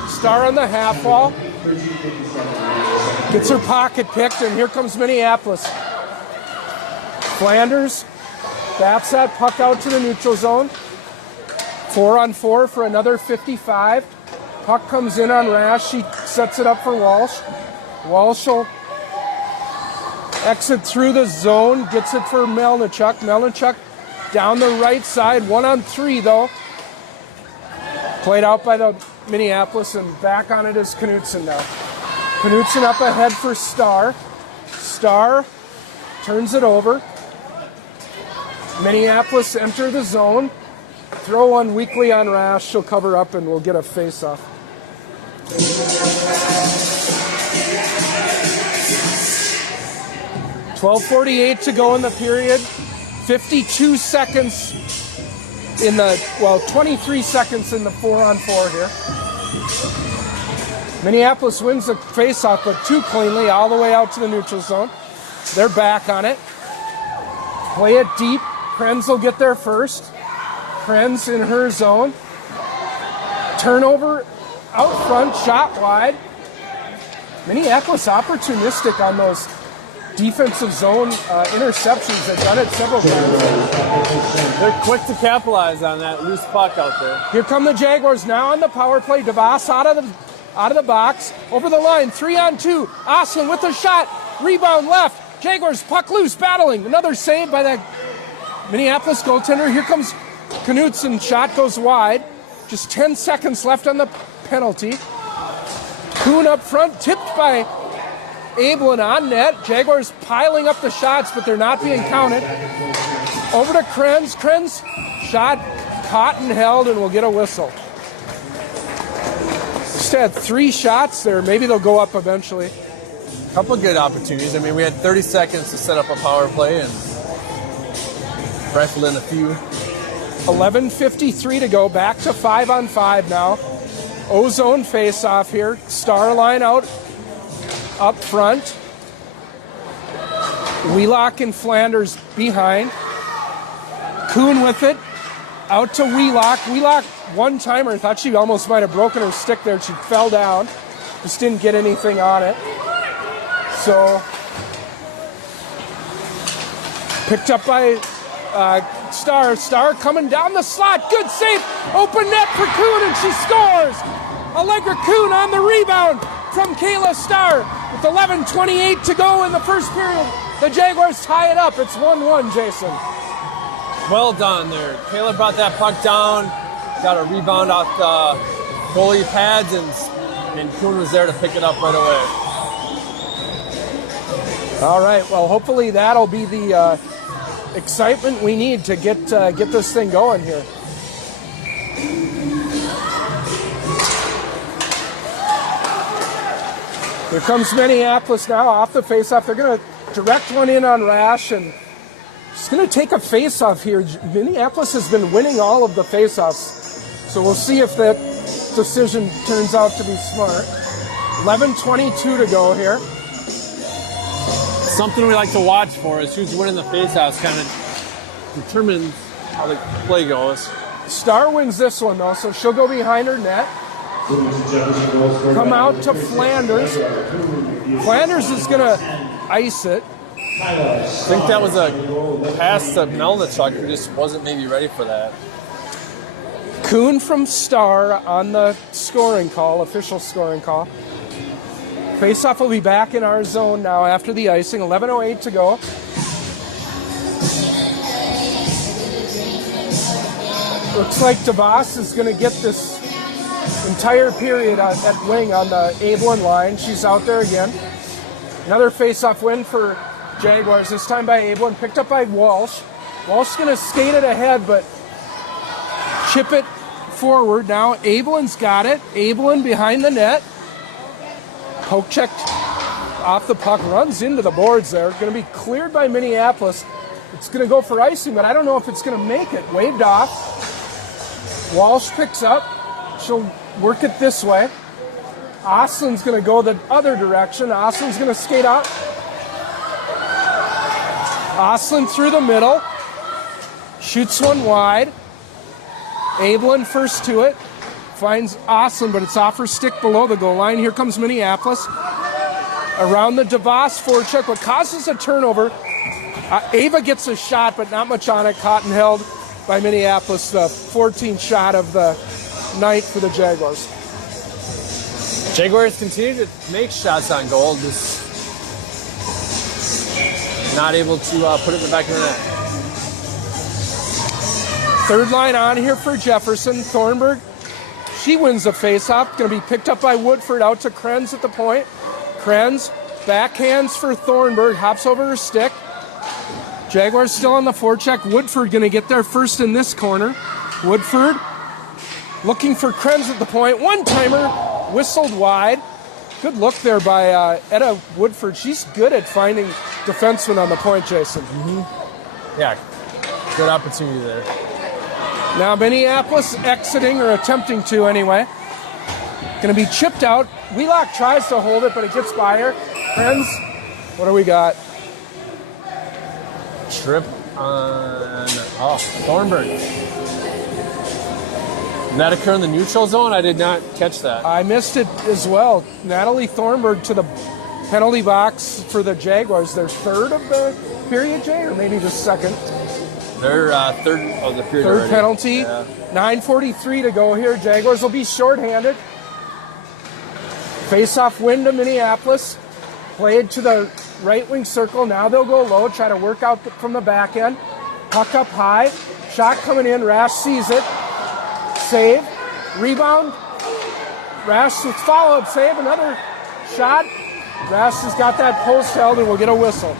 Starr on the half wall. Gets her pocket picked, and here comes Minneapolis. Flanders bats that puck out to the neutral zone. 4-on-4 for another 55. Puck comes in on Rash. She sets it up for Walsh. Walsh will exit through the zone. Gets it for Melnichuk. Melnichuk down the right side. 1-on-3 though. Played out by the Minneapolis, and back on it is Knutson now. Knutson up ahead for Starr. Starr turns it over. Minneapolis enter the zone. Throw one weakly on Rash. She'll cover up, and we'll get a face-off. 12:48 to go in the period. 52 seconds in the, 23 seconds in the 4-on-4 here. Minneapolis wins the face-off, but too cleanly, all the way out to the neutral zone. They're back on it. Play it deep. Krenz will get there first. Krenz in her zone. Turnover out front, shot wide. Minneapolis opportunistic on those defensive zone interceptions. They've done it several times. They're quick to capitalize on that loose puck out there. Here come the Jaguars now on the power play. DeVos out of the box, over the line, 3-on-2. Oslin with a shot, rebound left. Jaguars puck loose, battling. Another save by that Minneapolis goaltender. Here comes Knutson, shot goes wide. Just 10 seconds left on the penalty. Kuhn up front, tipped by Ablin on net. Jaguars piling up the shots, but they're not being counted. Over to Krenz. Krenz shot caught and held, and we'll get a whistle. Just had 3 shots there. Maybe they'll go up eventually. A couple of good opportunities. I mean, we had 30 seconds to set up a power play and rifled in a few. 11:53 to go. Back to 5-on-5 now. O-zone face-off here. Star line out up front. Wheelock and Flanders behind. Kuhn with it. Out to Wheelock. Wheelock, one-timer. Thought she almost might have broken her stick there. She fell down. Just didn't get anything on it. So, picked up by Star. Star coming down the slot. Good save. Open net for Kuhn, and she scores. Allegra Kuhn on the rebound from Kayla Star. With 11:28 to go in the first period, the Jaguars tie it up. It's 1-1, Jason. Well done there. Kayla brought that puck down, got a rebound off the goalie pads, and Kuhn was there to pick it up right away. All right, well, hopefully that'll be the excitement we need to get this thing going here. Here comes Minneapolis now off the faceoff. They're going to direct one in on Rash, and she's going to take a faceoff here. Minneapolis has been winning all of the faceoffs, so we'll see if that decision turns out to be smart. 11:22 to go here. Something we like to watch for is who's winning the faceoffs. Kind of determines how the play goes. Star wins this one though, so she'll go behind her net. Come out to Flanders. Flanders is going to ice it. I think that was a pass to Melnichuk, who just wasn't maybe ready for that. Kuhn from Star on the scoring call, official scoring call. Faceoff will be back in our zone now after the icing. 11:08 to go. Looks like DeVos is going to get this entire period at wing on the Abelin line. She's out there again. Another faceoff win for Jaguars, this time by Abelin, picked up by Walsh. Walsh going to skate it ahead, but chip it forward. Now Abelin's got it. Abelin behind the net. Poke checked off the puck, runs into the boards there. Going to be cleared by Minneapolis. It's going to go for icing, but I don't know if it's going to make it. Waved off. Walsh picks up. She'll work it this way. Oslin's going to go the other direction. Oslin's going to skate out. Oslin through the middle. Shoots one wide. Abelin first to it. Finds Oslin, but it's off her stick below the goal line. Here comes Minneapolis. Around the DeVos forecheck, what causes a turnover. Ava gets a shot, but not much on it. Caught and held by Minneapolis. The 14th shot of the night for the Jaguars. Jaguars continue to make shots on goal, just not able to put it in the back of the net. Third line on here for Jefferson. Thornburg, she wins the faceoff. Going to be picked up by Woodford out to Krenz at the point. Krenz, backhands for Thornburg, hops over her stick. Jaguars still on the forecheck. Woodford going to get there first in this corner. Woodford looking for Krenz at the point. One-timer, whistled wide. Good look there by Etta Woodford. She's good at finding defensemen on the point, Jason. Mm-hmm. Yeah, good opportunity there. Now Minneapolis exiting, or attempting to anyway. Going to be chipped out. Wheelock tries to hold it, but it gets by her. Krenz, what do we got? Trip on Thornburg. Did that occur in the neutral zone? I did not catch that. I missed it as well. Natalie Thornburg to the penalty box for the Jaguars. Their third of the period, Jay, or maybe just second? Their third of the period. Third already. penalty. Yeah. 9:43 to go here. Jaguars will be shorthanded. Face-off win to Minneapolis. Played to the right wing circle. Now they'll go low, try to work out from the back end. Puck up high. Shot coming in. Rash sees it. Save. Rebound. Rash with follow-up save. Another shot. Rash has got that post held and will get a whistle.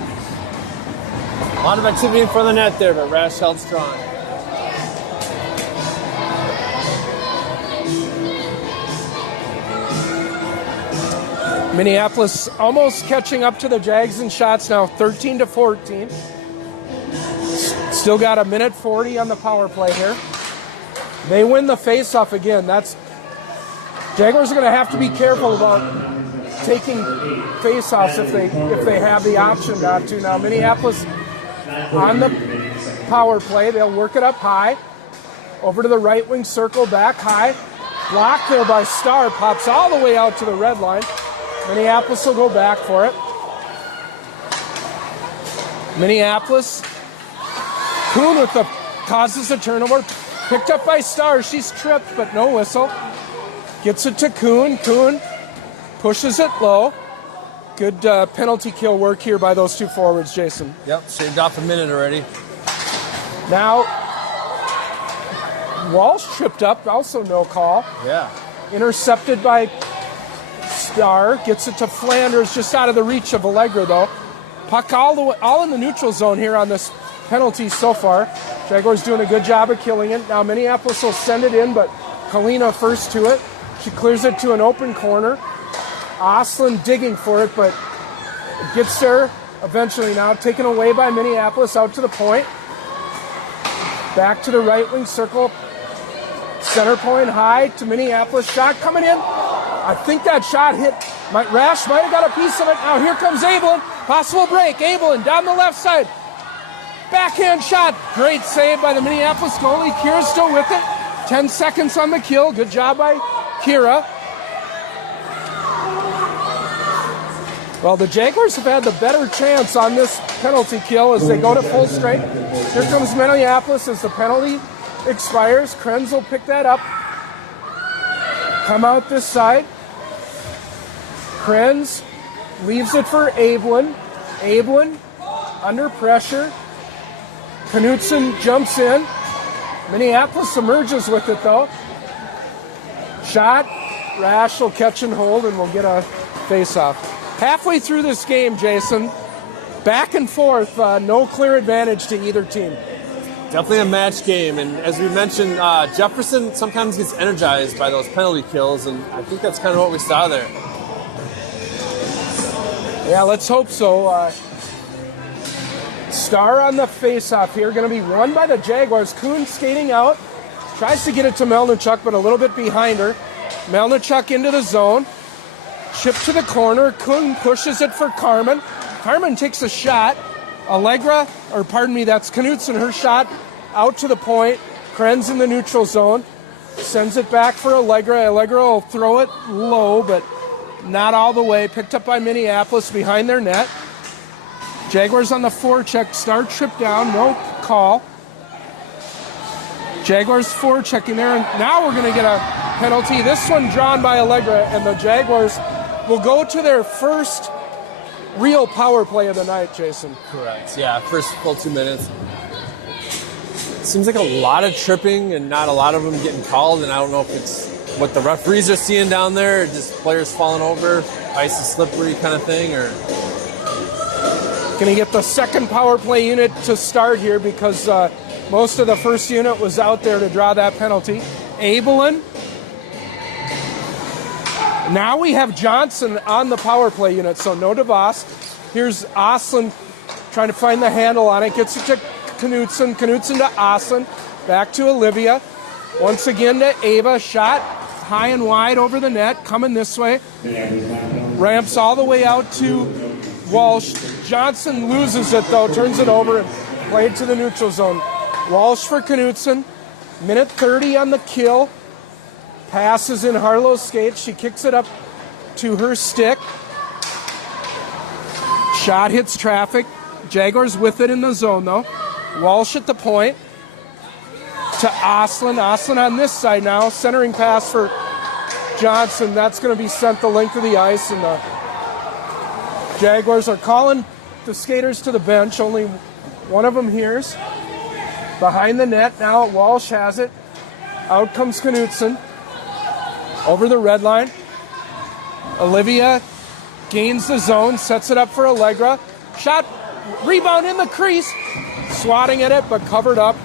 A lot of activity in front of the net there, but Rash held strong. Minneapolis almost catching up to the Jags in shots now, 13-14. Still got a minute 40 on the power play here. They win the faceoff again. That's Jaguars are going to have to be careful about taking face-offs if they have the option not to. Now Minneapolis on the power play, they'll work it up high, over to the right wing circle, back high, blocked there by Starr, pops all the way out to the red line. Minneapolis will go back for it. Minneapolis, Kuhn with the causes a turnover, picked up by Starr. She's tripped, but no whistle. Gets it to Kuhn. Kuhn pushes it low. Good penalty kill work here by those two forwards, Jason. Yep, shaved off a minute already. Now, Walsh tripped up, also no call. Yeah. Intercepted by Starr. Gets it to Flanders, just out of the reach of Allegra, though. Puck all in the neutral zone here on this penalty so far. Jaguars doing a good job of killing it. Now Minneapolis will send it in, but Kalina first to it. She clears it to an open corner. Oslin digging for it, but it gets there eventually now. Taken away by Minneapolis out to the point. Back to the right wing circle. Center point high to Minneapolis. Shot coming in. I think that shot hit. Rash might have got a piece of it. Now here comes Abelin. Possible break. Abelin down the left side. Backhand shot. Great save by the Minneapolis goalie. Kira's still with it. 10 seconds on the kill. Good job by Kira. Well, the Jaguars have had the better chance on this penalty kill as they go to full strength. Here comes Minneapolis as the penalty expires. Krenz will pick that up. Come out this side. Krenz leaves it for Abelin. Abelin under pressure. Knutson jumps in. Minneapolis emerges with it though. Shot. Rash will catch and hold and we'll get a face-off. Halfway through this game, Jason, back and forth, no clear advantage to either team. Definitely a match game, and as we mentioned, Jefferson sometimes gets energized by those penalty kills, and I think that's kind of what we saw there. Yeah, let's hope so. Starr on the face-off here, going to be won by the Jaguars. Kuhn skating out, tries to get it to Melnichuk, but a little bit behind her. Melnichuk into the zone. Chip to the corner. Kuhn pushes it for Carmen. Carmen takes a shot. That's Knutson, her shot out to the point. Krenz in the neutral zone. Sends it back for Allegra. Allegra will throw it low, but not all the way. Picked up by Minneapolis behind their net. Jaguars on the forecheck. Starr tripped down. No call. Jaguars forechecking there. And now we're going to get a penalty. This one drawn by Allegra, and the Jaguars will go to their first real power play of the night, Jason. Correct. Yeah, first full 2 minutes. Seems like a lot of tripping and not a lot of them getting called, and I don't know if it's what the referees are seeing down there, or just players falling over, ice is slippery kind of thing, or... Going to get the second power play unit to start here because most of the first unit was out there to draw that penalty. Abelin. Now we have Johnson on the power play unit, so no DeVos. Here's Oslin trying to find the handle on it. Gets it to Knutson. Knutson to Oslin. Back to Olivia. Once again to Ava. Shot high and wide over the net. Coming this way. Ramps all the way out to Walsh. Johnson loses it, though. Turns it over and played to the neutral zone. Walsh for Knutson. Minute 30 on the kill. Passes in Harlow's skates. She kicks it up to her stick. Shot hits traffic. Jaguars with it in the zone, though. Walsh at the point. To Oslin. Oslin on this side now. Centering pass for Johnson. That's going to be sent the length of the ice. And the Jaguars are calling the skaters to the bench. Only one of them hears. Behind the net now. Walsh has it. Out comes Knutson. Over the red line. Olivia gains the zone, sets it up for Allegra. Shot, rebound in the crease. Swatting at it, but covered up.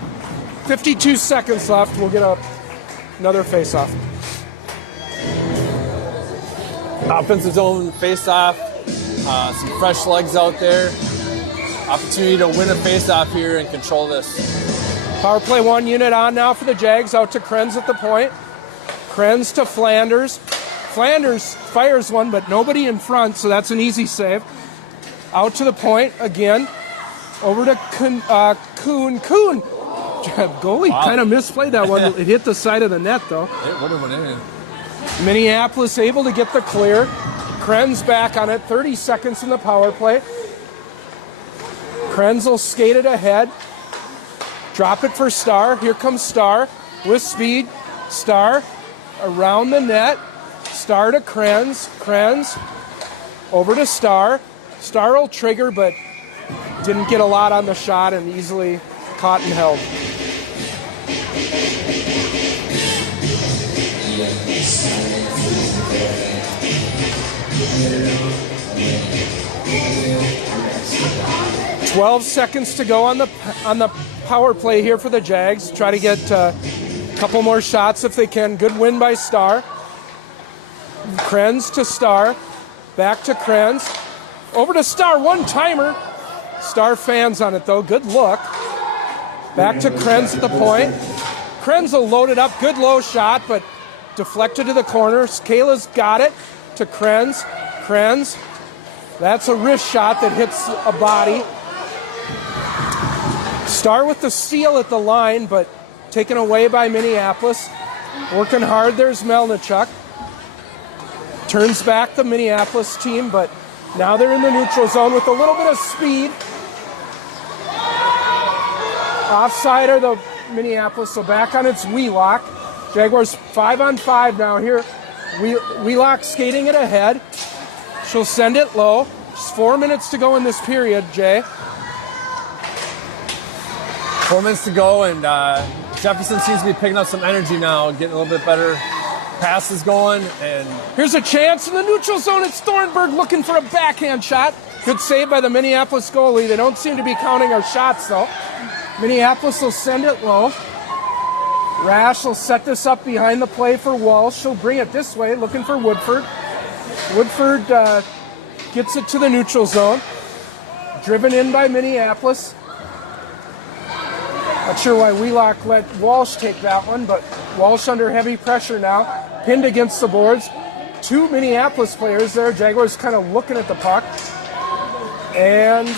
52 seconds left. We'll get another face-off. Offensive zone face-off. Some fresh legs out there. Opportunity to win a face-off here and control this. Power play one unit on now for the Jags. Out to Krenz at the point. Krenz to Flanders. Flanders fires one, but nobody in front, so that's an easy save. Out to the point again. Over to Kuhn. Kuhn. Goalie kind of misplayed that one. It hit the side of the net, though. It would have went in. Minneapolis able to get the clear. Krenz back on it. 30 seconds in the power play. Krenz will skate it ahead. Drop it for Starr. Here comes Starr with speed. Starr around the net. Starr to Krenz. Krenz over to Starr. Starr will trigger, but didn't get a lot on the shot and easily caught and held. "12 seconds to go on the power play here for the Jags. Try to get a couple more shots if they can. Good win by Starr. Krenz to Starr. Back to Krenz. Over to Starr. One-timer. Starr fans on it, though. Good look. Back to Krenz at the point. Krenz will load it up. Good low shot, but deflected to the corner. Kayla's got it to Krenz. Krenz. That's a wrist shot that hits a body. Starr with the steal at the line, but taken away by Minneapolis. Working hard, there's Melnichuk. Turns back the Minneapolis team, but now they're in the neutral zone with a little bit of speed. Offside are the Minneapolis, so back on its Wheelock. Jaguars 5-on-5 now here. Wheelock skating it ahead. She'll send it low. Just 4 minutes to go in this period, Jay. 4 minutes to go, and Jefferson seems to be picking up some energy now, getting a little bit better passes going. And here's a chance in the neutral zone. It's Thornburg looking for a backhand shot. Good save by the Minneapolis goalie. They don't seem to be counting our shots, though. Minneapolis will send it low. Rash will set this up behind the play for Walsh. She'll bring it this way, looking for Woodford. Woodford gets it to the neutral zone. Driven in by Minneapolis. Not sure why Wheelock let Walsh take that one, but Walsh under heavy pressure now. Pinned against the boards. 2 Minneapolis players there. Jaguars kind of looking at the puck. And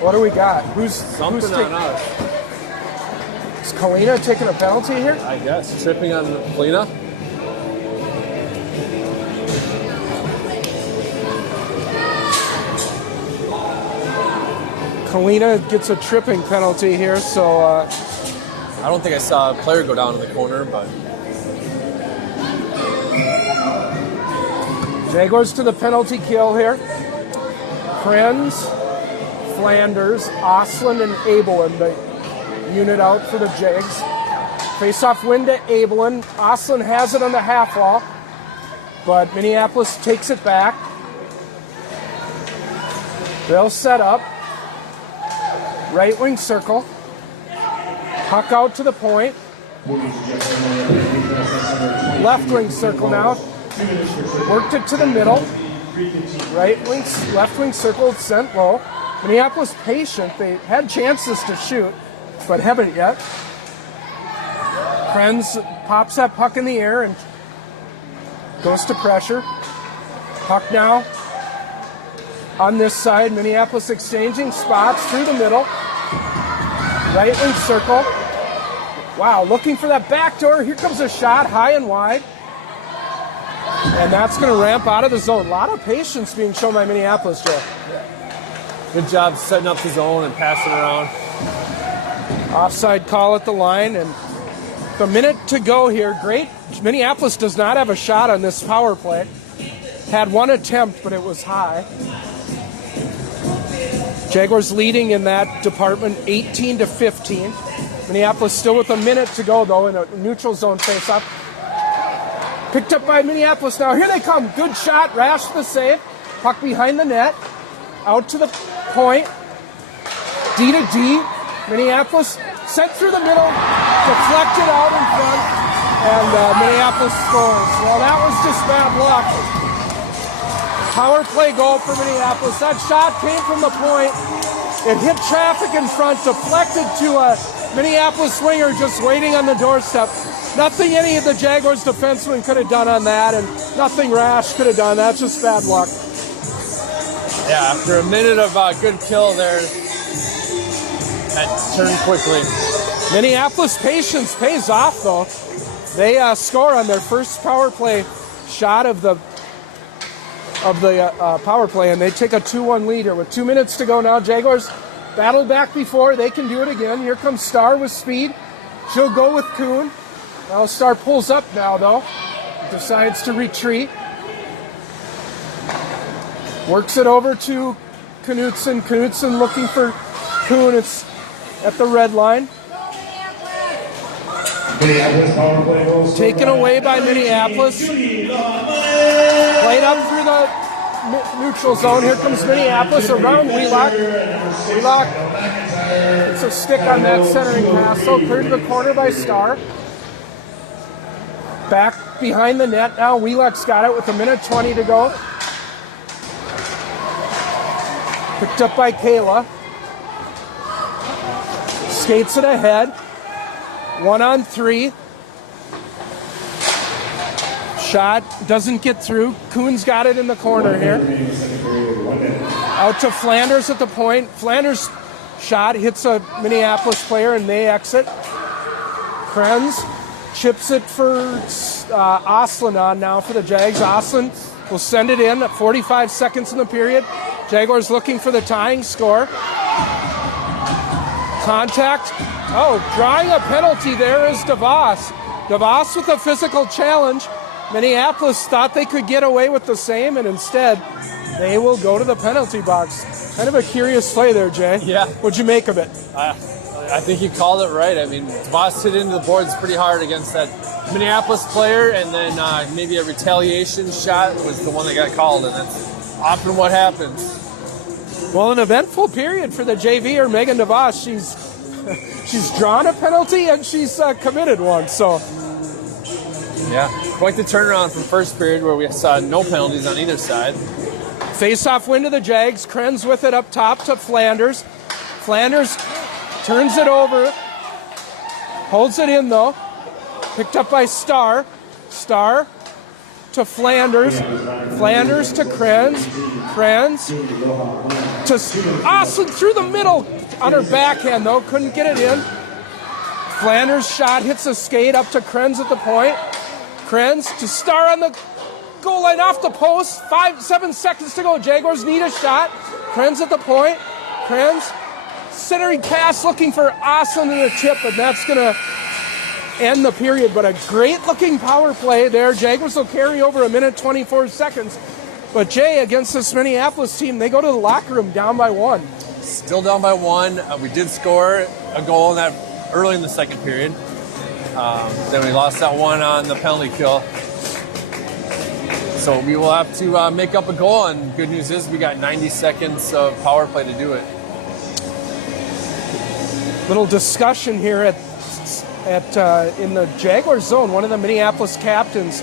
what do we got? Who's on taking us. Is Kalina taking a penalty here? I guess. Tripping on Kalina. Kalina gets a tripping penalty here, so I don't think I saw a player go down in the corner, but Jaguars to the penalty kill here. Krenz, Flanders, Oslin, and Abelin, the unit out for the Jags. Face-off win to Abelin. Oslin has it on the half wall, but Minneapolis takes it back. They'll set up. Right wing circle. Puck out to the point. Left wing circle now. Worked it to the middle. Left wing circle, sent low. Minneapolis patient. They had chances to shoot, but haven't yet. Krenz pops that puck in the air and goes to pressure. Puck now on this side. Minneapolis exchanging spots through the middle. Right wing circle. Wow, looking for that backdoor. Here comes a shot, high and wide. And that's going to ramp out of the zone. A lot of patience being shown by Minneapolis, Joe. good job setting up the zone and passing around. Offside call at the line, and a minute to go here. Great. Minneapolis does not have a shot on this power play. Had one attempt, but it was high. Jaguars leading in that department 18-15. Minneapolis still with a minute to go, though, in a neutral zone faceoff. Picked up by Minneapolis now. Here they come. Good shot. Rash the save. Puck behind the net. Out to the point. D to D. Minneapolis sent through the middle. Deflected out in front. And Minneapolis scores. Well, that was just bad luck. Power play goal for Minneapolis. That shot came from the point. It hit traffic in front, deflected to a Minneapolis winger just waiting on the doorstep. Nothing any of the Jaguars defensemen could have done on that, and nothing Rash could have done. That's just bad luck. Yeah, after a minute of good kill there, that turned quickly. Minneapolis patience pays off, though. They score on their first power play shot of the power play, and they take a 2-1 lead here with 2 minutes to go now. Jaguars battled back before. They can do it again. Here comes Starr with speed. She'll go with Kuhn. Now Starr pulls up now, though. Decides to retreat. Works it over to Knutson. Knutson looking for Kuhn. It's at the red line. Taken away by Minneapolis. Played up through the neutral zone. Here comes Minneapolis around Wheelock. Wheelock gets a stick on that centering pass. So cleared to the corner by Starr. Back behind the net now. Wheelock's got it with 1:20 to go. Picked up by Kayla. Skates it ahead. 1-on-3. Shot doesn't get through. Kuhn's got it in the corner here. Out to Flanders at the point. Flanders' shot hits a Minneapolis player and they exit. Krenz chips it for Oslin on now for the Jags. Oslin will send it in at 45 seconds in the period. Jaguars looking for the tying score. Contact. Oh, drawing a penalty there is DeVos. DeVos with a physical challenge. Minneapolis thought they could get away with the same, and instead they will go to the penalty box. Kind of a curious play there, Jay. Yeah. What'd you make of it? I think you called it right. I mean, DeVos hit into the boards pretty hard against that Minneapolis player, and then maybe a retaliation shot was the one that got called, and that's often what happens. Well, an eventful period for the JV or Megan DeVos. She's drawn a penalty and she's committed one. So, yeah, quite the turnaround from first period where we saw no penalties on either side. Face-off win to the Jags. Krenz with it up top to Flanders. Flanders turns it over. Holds it in, though. Picked up by Starr. Starr to Flanders. Flanders to Krenz. Krenz to Oslin through the middle on her backhand, though. Couldn't get it in. Flanders' shot hits a skate up to Krenz at the point. Krenz to Starr on the goal line off the post. 7 seconds to go. Jaguars need a shot. Krenz at the point. Krenz centering pass looking for Oslin in the tip, but that's going to end the period. But a great-looking power play there. Jaguars will carry over 1:24 seconds. But, Jay, against this Minneapolis team, they go to the locker room down by 1. Still down by 1. We did score a goal in that early in the second period. Then we lost that one on the penalty kill. So we will have to make up a goal, and good news is we got 90 seconds of power play to do it. Little discussion here in the Jaguar zone. One of the Minneapolis captains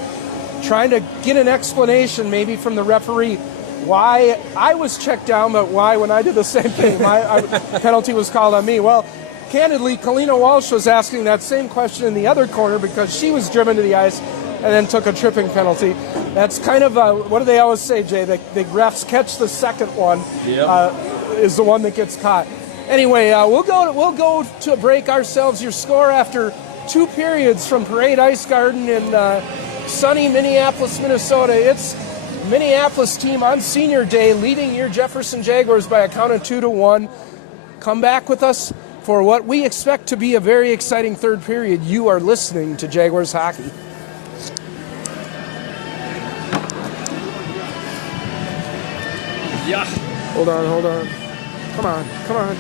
trying to get an explanation maybe from the referee why I was checked down, but why when I did the same thing, my penalty was called on me. Well, candidly, Kalina Walsh was asking that same question in the other corner because she was driven to the ice and then took a tripping penalty. That's kind of, what do they always say, Jay? The refs catch the second one, is the one that gets caught. Anyway, we'll go to a break ourselves. Your score after 2 periods from Parade Ice Garden in sunny Minneapolis, Minnesota. It's Minneapolis team on Senior Day leading your Jefferson Jaguars by a count of 2-1. Come back with us for what we expect to be a very exciting third period. You are listening to Jaguars Hockey. Yeah. Hold on. Come on.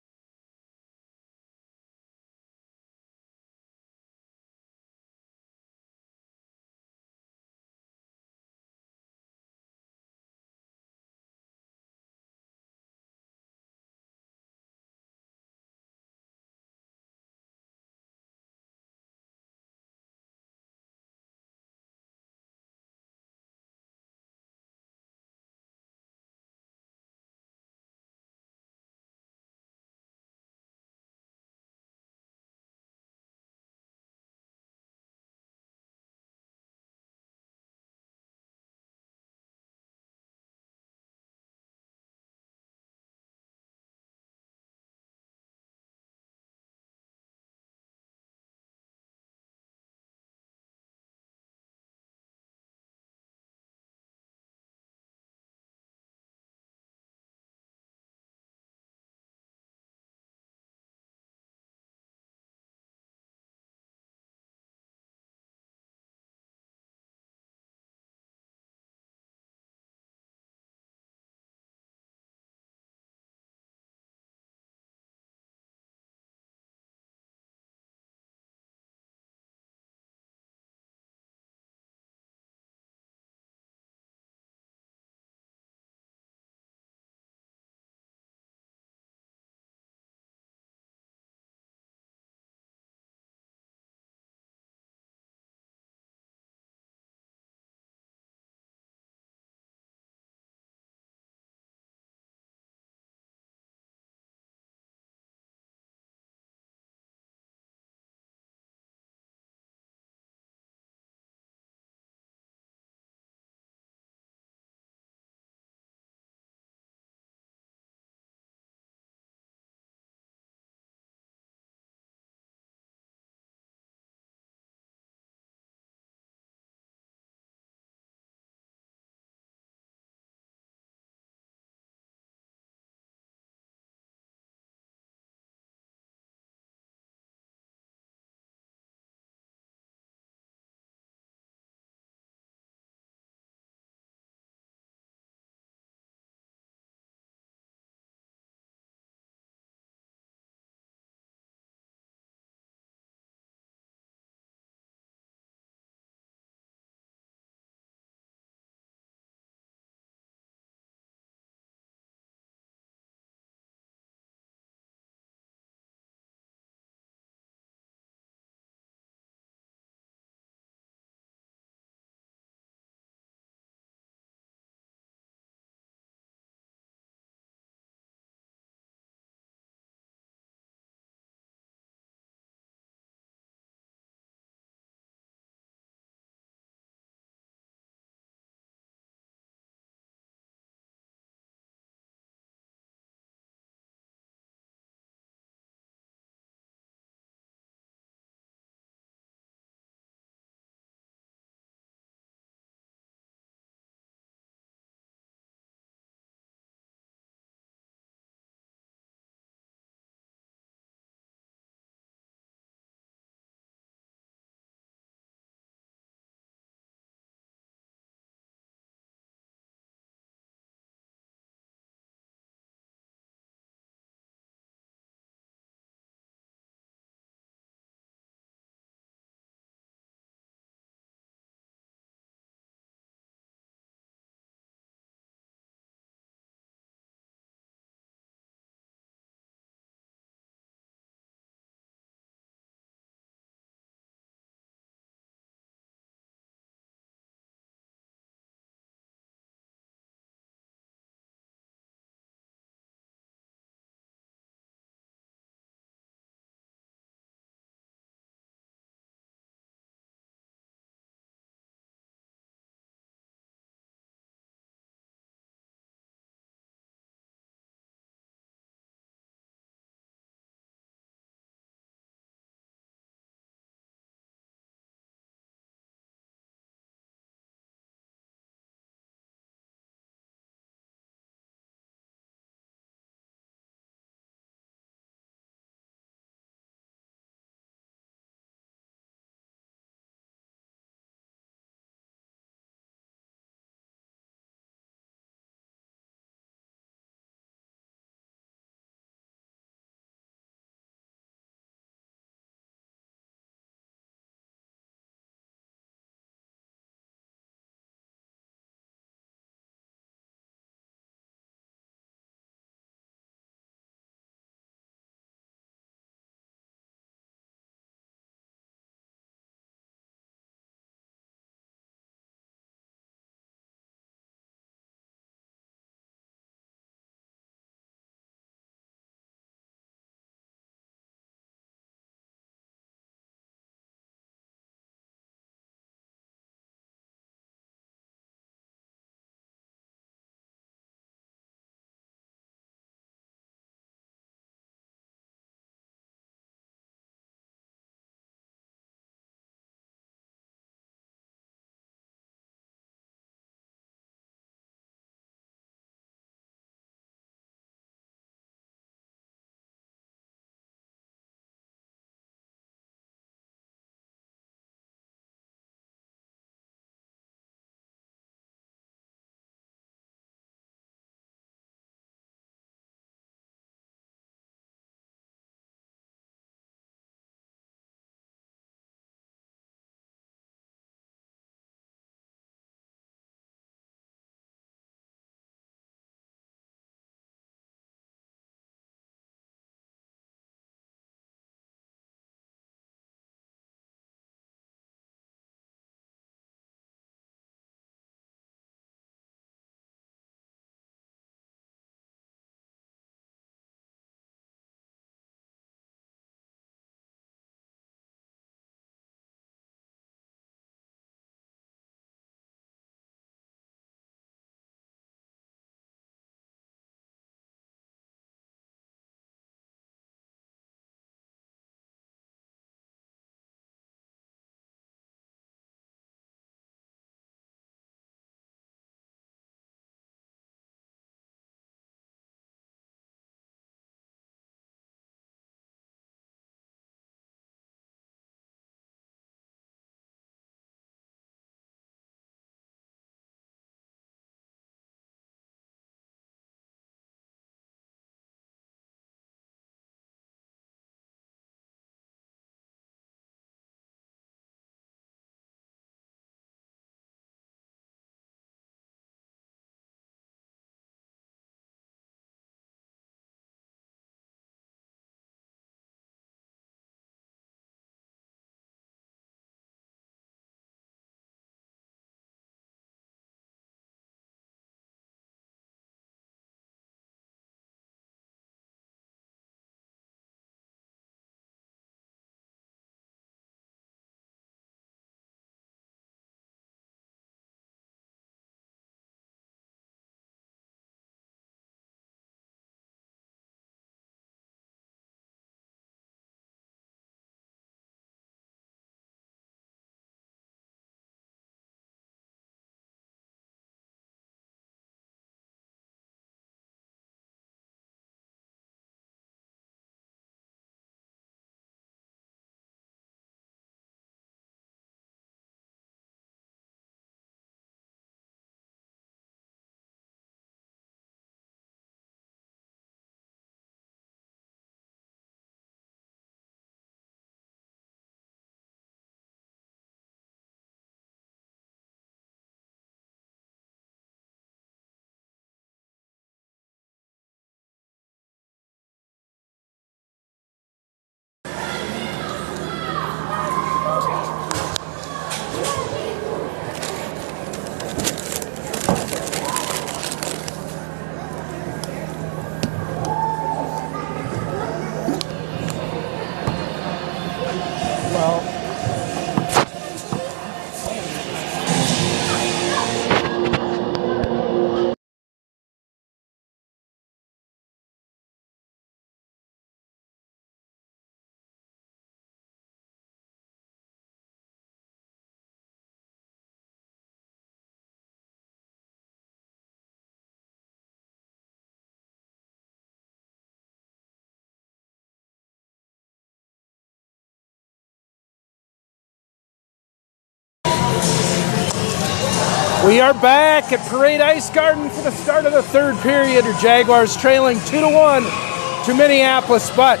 We are back at Parade Ice Garden for the start of the third period. The Jaguars trailing 2-1 to Minneapolis, but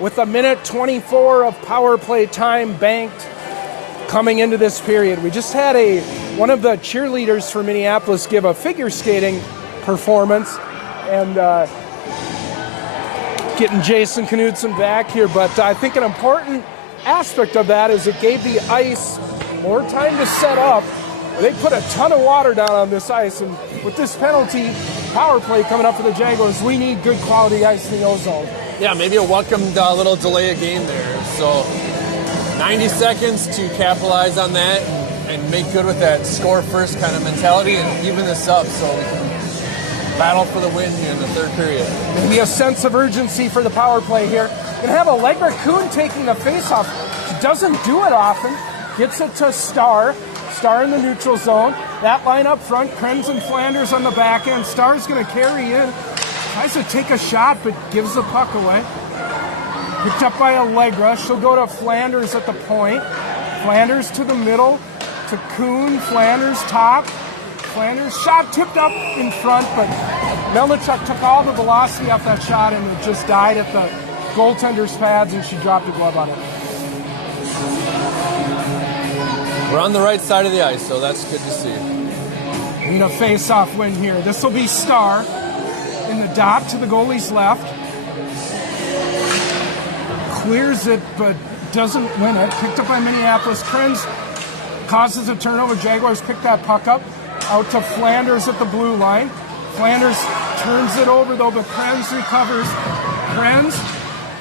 with a minute 24 of power play time banked coming into this period. We just had one of the cheerleaders for Minneapolis give a figure skating performance, and getting Jason Knudsen back here, but I think an important aspect of that is it gave the ice more time to set up. They put a ton of water down on this ice, and with this penalty power play coming up for the Jaguars, we need good quality ice in the O-zone. Yeah, maybe a welcomed little delay of game there. So 90 seconds to capitalize on that and make good with that score first kind of mentality and even this up so we can battle for the win here in the third period. Maybe a sense of urgency for the power play here. Going to have Allegra Kuhn taking the faceoff. She doesn't do it often. Gets it to Starr. Starr in the neutral zone. That line up front, Krenz and Flanders on the back end. Starr's going to carry in. Tries to take a shot, but gives the puck away. Picked up by Allegra. She'll go to Flanders at the point. Flanders to the middle. To Kuhn. Flanders top. Flanders shot tipped up in front, but Melnichuk took all the velocity off that shot and it just died at the goaltender's pads, and she dropped a glove on it. We're on the right side of the ice, so that's good to see. Need a face-off win here. This will be Starr in the dot to the goalie's left. Clears it, but doesn't win it. Picked up by Minneapolis. Krenz causes a turnover. Jaguars pick that puck up. Out to Flanders at the blue line. Flanders turns it over, though, but Krenz recovers. Krenz,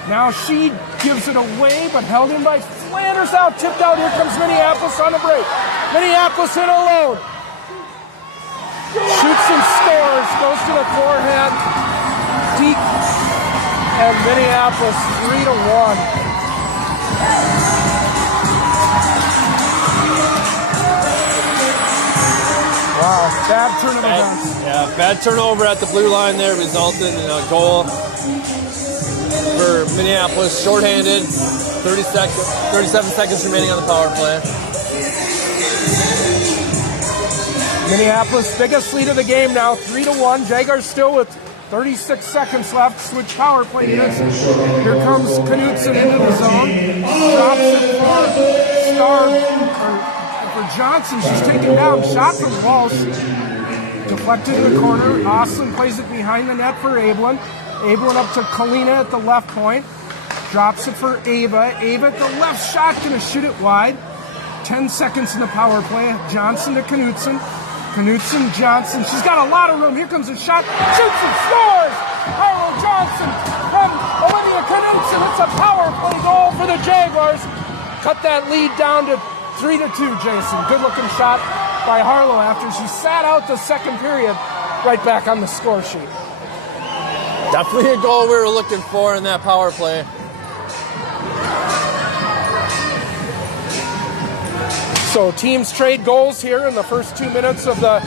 now she gives it away, but held in by Flanders out, tipped out. Here comes Minneapolis on the break. Minneapolis in alone. Shoots and scores, goes to the forehand. Deep. And Minneapolis 3-1. Wow, bad turn of events. Yeah, bad turnover at the blue line there resulted in a goal for Minneapolis. Shorthanded, 37 seconds remaining on the power play. Minneapolis, biggest lead of the game now, 3-1. Jaguars still with 36 seconds left. Switch power play units. Here comes Knudsen into the zone. Drops it for Starr. For Johnson, she's taken down. Shot from Walsh. Deflected in the corner. Austin plays it behind the net for Abelin. Abelin up to Kalina at the left point. Drops it for Ava. Ava at the left shot, gonna shoot it wide. 10 seconds in the power play. Johnson to Knudsen. Knudsen, Johnson. She's got a lot of room. Here comes a shot. Shoots and scores! Harlow Johnson from Olivia Knudsen. It's a power play goal for the Jaguars. Cut that lead down to 3-2, Jason. Good-looking shot by Harlow after she sat out the second period, right back on the score sheet. Definitely a goal we were looking for in that power play. So teams trade goals here in the first 2 minutes of the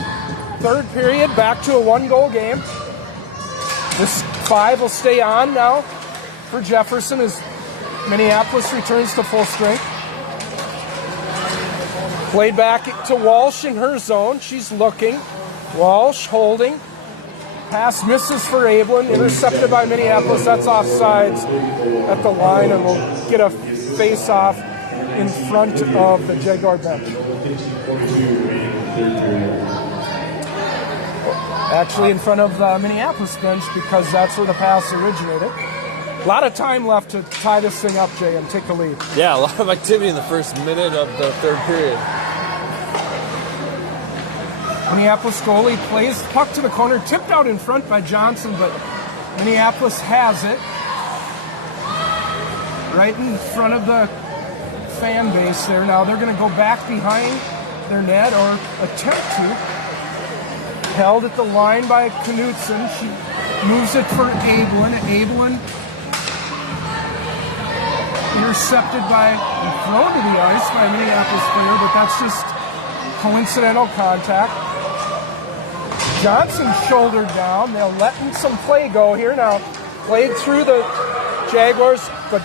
third period, back to a one-goal game. This 5 will stay on now for Jefferson as Minneapolis returns to full strength. Played back to Walsh in her zone. She's looking. Walsh holding. Pass misses for Abelin. Intercepted by Minneapolis. That's offsides at the line, and we'll get a face-off in front of the Jaguar bench. Actually in front of the Minneapolis bench, because that's where the pass originated. A lot of time left to tie this thing up, Jay, and take the lead. Yeah, a lot of activity in the first minute of the third period. Minneapolis goalie plays the puck to the corner, tipped out in front by Johnson, but Minneapolis has it. Right in front of the fan base there. Now they're going to go back behind their net, or attempt to. Held at the line by Knudsen. She moves it for Abelin. Abelin intercepted by and thrown to the ice by a Minneapolis player, but that's just coincidental contact. Johnson shouldered down. They're letting some play go here now. Played through the Jaguars, but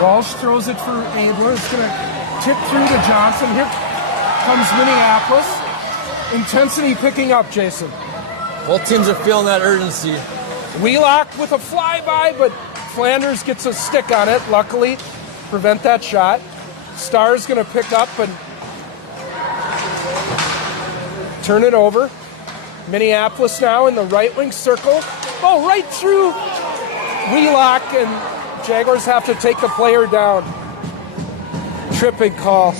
Walsh throws it for Abler. It's going to tip through to Johnson. Here comes Minneapolis. Intensity picking up, Jason. Both teams are feeling that urgency. Wheelock with a flyby, but Flanders gets a stick on it, luckily. Prevent that shot. Star's going to pick up and turn it over. Minneapolis now in the right wing circle. Oh, right through Wheelock, and Jaguars have to take the player down. Tripping call.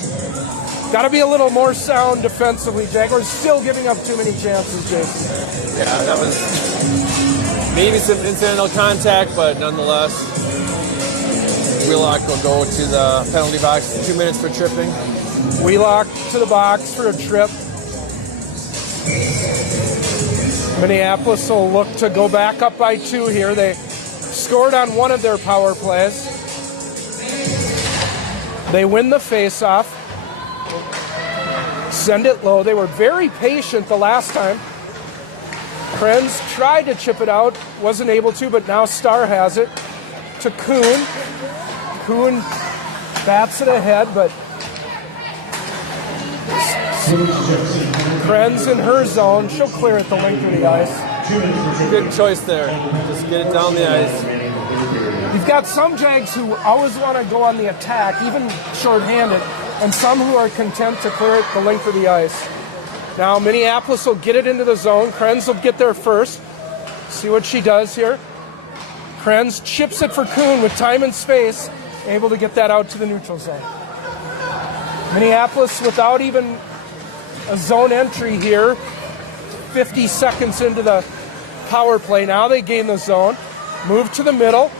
Got to be a little more sound defensively. Jaguars still giving up too many chances, Jason. Yeah, that was maybe some incidental contact, but nonetheless, Wheelock will go to the penalty box. 2 minutes for tripping. Wheelock to the box for a trip. Minneapolis will look to go back up by 2 here. They scored on one of their power plays. They win the faceoff. Send it low. They were very patient the last time. Krenz tried to chip it out, wasn't able to, but now Star has it to Kuhn. Kuhn bats it ahead, but Krenz in her zone. She'll clear it the length of the ice. Good choice there. Just get it down the ice. You've got some Jags who always want to go on the attack, even shorthanded, and some who are content to clear it the length of the ice. Now Minneapolis will get it into the zone. Krenz will get there first. See what she does here. Krenz chips it for Kuhn with time and space, able to get that out to the neutral zone. Minneapolis without even a zone entry here. 50 seconds into the power play. Now they gain the zone. Move to the middle.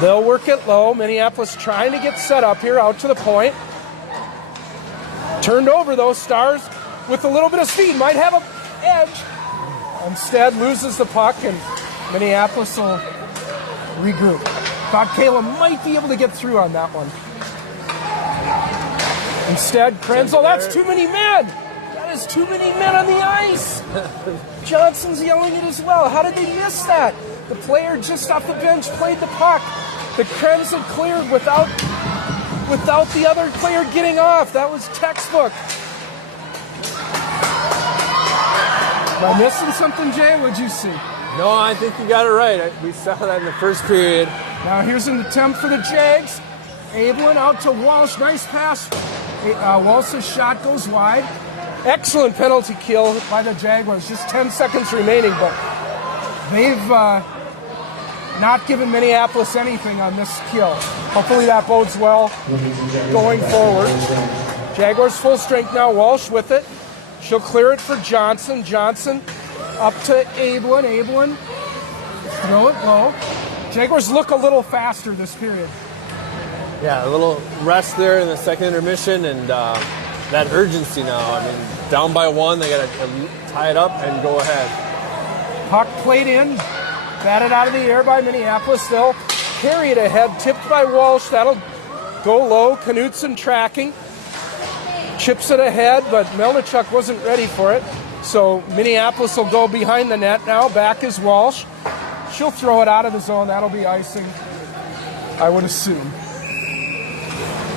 They'll work it low. Minneapolis trying to get set up here out to the point. Turned over though. Stars with a little bit of speed might have an edge. Instead loses the puck, and Minneapolis will regroup. Thought Kayla might be able to get through on that one. Instead, Krenzel, that's too many men. That is too many men on the ice. Johnson's yelling it as well. How did they miss that? The player just off the bench played the puck. The Krenzel cleared without the other player getting off. That was textbook. Am I missing something, Jay? What'd you see? No, I think you got it right. We saw that in the first period. Now here's an attempt for the Jags. Ablin out to Walsh. Nice pass. Walsh's shot goes wide. Excellent penalty kill by the Jaguars. Just 10 seconds remaining, but they've not given Minneapolis anything on this kill. Hopefully that bodes well going forward. Jaguars full strength now. Walsh with it. She'll clear it for Johnson. Johnson up to Ablin. Ablin, throw it low. Jaguars look a little faster this period. Yeah, a little rest there in the second intermission, and that urgency now. I mean, down by 1, they got to tie it up and go ahead. Puck played in, batted out of the air by Minneapolis. They'll carry it ahead, tipped by Walsh. That'll go low. Knutson tracking. Chips it ahead, but Melnichuk wasn't ready for it. So Minneapolis will go behind the net now. Back is Walsh. She'll throw it out of the zone. That'll be icing, I would assume.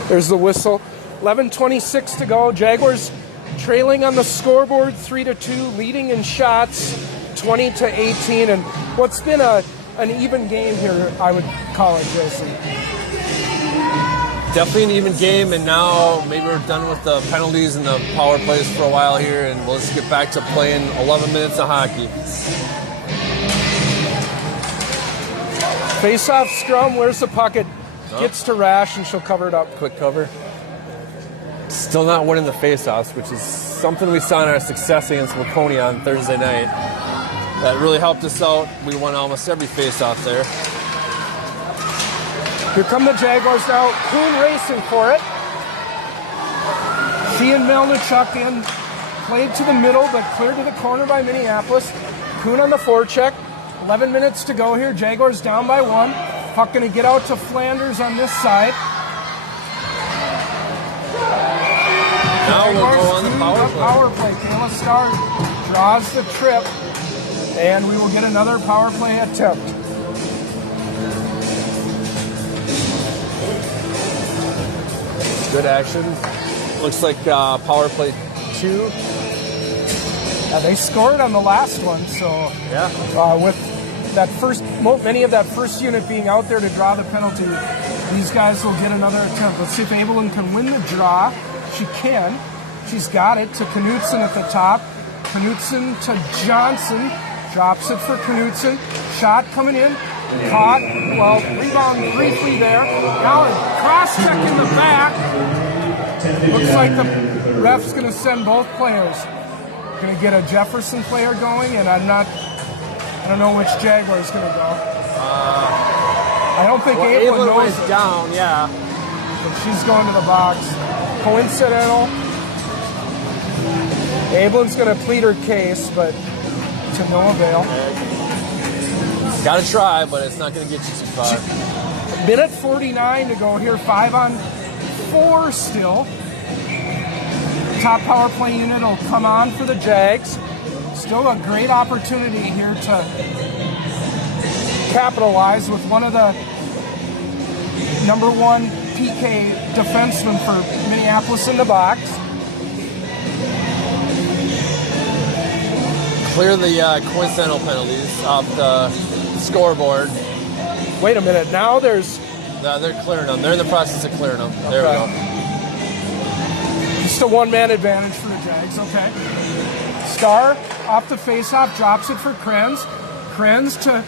There's the whistle. 11:26 to go. Jaguars trailing on the scoreboard 3-2, leading in shots 20-18, and what's been an even game here, I would call it, Jason. Definitely an even game, and now maybe we're done with the penalties and the power plays for a while here, and we'll just get back to playing 11 minutes of hockey. Face-off scrum, where's the puck? It gets to Rash, and she'll cover it up. Quick cover. Still not winning the face-offs, which is something we saw in our success against Waconia on Thursday night. That really helped us out. We won almost every face-off there. Here come the Jaguars now. Kuhn racing for it. She and Melnichuk in. Played to the middle, but cleared to the corner by Minneapolis. Kuhn on the forecheck. 11 minutes to go here. Jaguars down by 1. Puck going to get out to Flanders on this side. Now we'll go on the power play. Kayla Starr draws the trip, and we will get another power play attempt. Good action. Looks like power play 2. Yeah, they scored on the last one, so Yeah. with that many of that first unit being out there to draw the penalty, these guys will get another attempt. Let's see if Abelin can win the draw. She can. She's got it to Knutson at the top. Knutson to Johnson. Drops it for Knutson. Shot coming in. Caught. Well, rebound briefly there. Now a cross check in the back. Looks like the ref's going to send both players. Going to get a Jefferson player going, and I don't know which Jaguar is going to go. I don't think Abelin knows went it. down, yeah. But she's going to the box. Coincidental. Abelin's going to plead her case, but to no avail. Got to try, but it's not going to get you too far. Minute 49 to go here. 5-on-4 still. Top power play unit will come on for the Jags. Still a great opportunity here to capitalize with one of the #1 PK defensemen for Minneapolis in the box. Clear the coincidental penalties off the scoreboard. Wait a minute. Now there's They're clearing them. They're in the process of clearing them. There we go. just a one-man advantage for the Jags. Okay. Starr off the faceoff, drops it for Krenz. Krenz to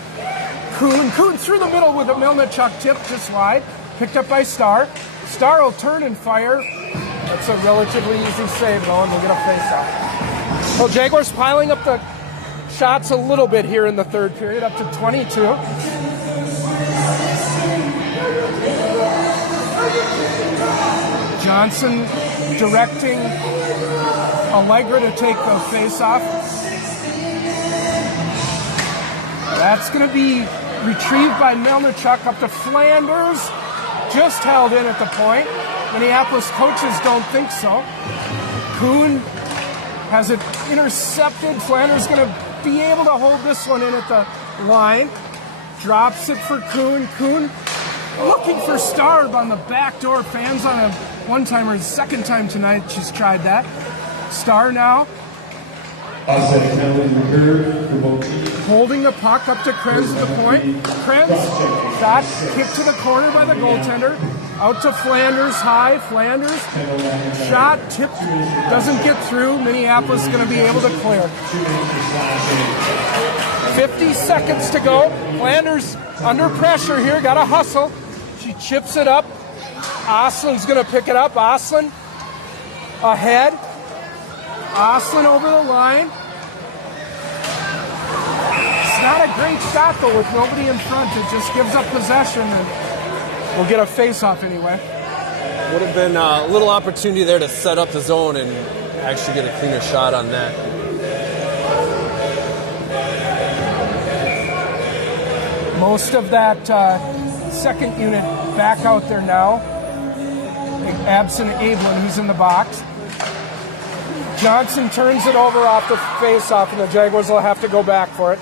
Kuhn. Kuhn through the middle with a Milnichuk tip just wide. Picked up by Starr. Starr will turn and fire. That's a relatively easy save, though, and we'll get a faceoff. Well, Jaguars piling up the shots a little bit here in the third period, up to 22. Johnson directing Allegra to take the face-off. That's going to be retrieved by Milnichuk up to Flanders. Just held in at the point. Minneapolis coaches don't think so. Kuhn has it intercepted. Flanders going to be able to hold this one in at the line. Drops it for Kuhn. Kuhn looking for Starr on the back door. Fans on a one-timer. Second time tonight she's tried that. Starr now holding the puck up to Krenz at the point. Krenz got kicked to the corner by the goaltender. Out to Flanders, high. Flanders shot, tipped, doesn't get through. Minneapolis going to be able to clear. 50 seconds to go. Flanders under pressure here, got to hustle. She chips it up. Oslin's going to pick it up. Oslin ahead. Oslin over the line. It's not a great shot, though, with nobody in front. It just gives up possession, and we'll get a face-off anyway. Would have been a little opportunity there to set up the zone and actually get a cleaner shot on that. Most of that second unit back out there now. Absent Abelin, who's in the box. Johnson turns it over off the face-off, and the Jaguars will have to go back for it.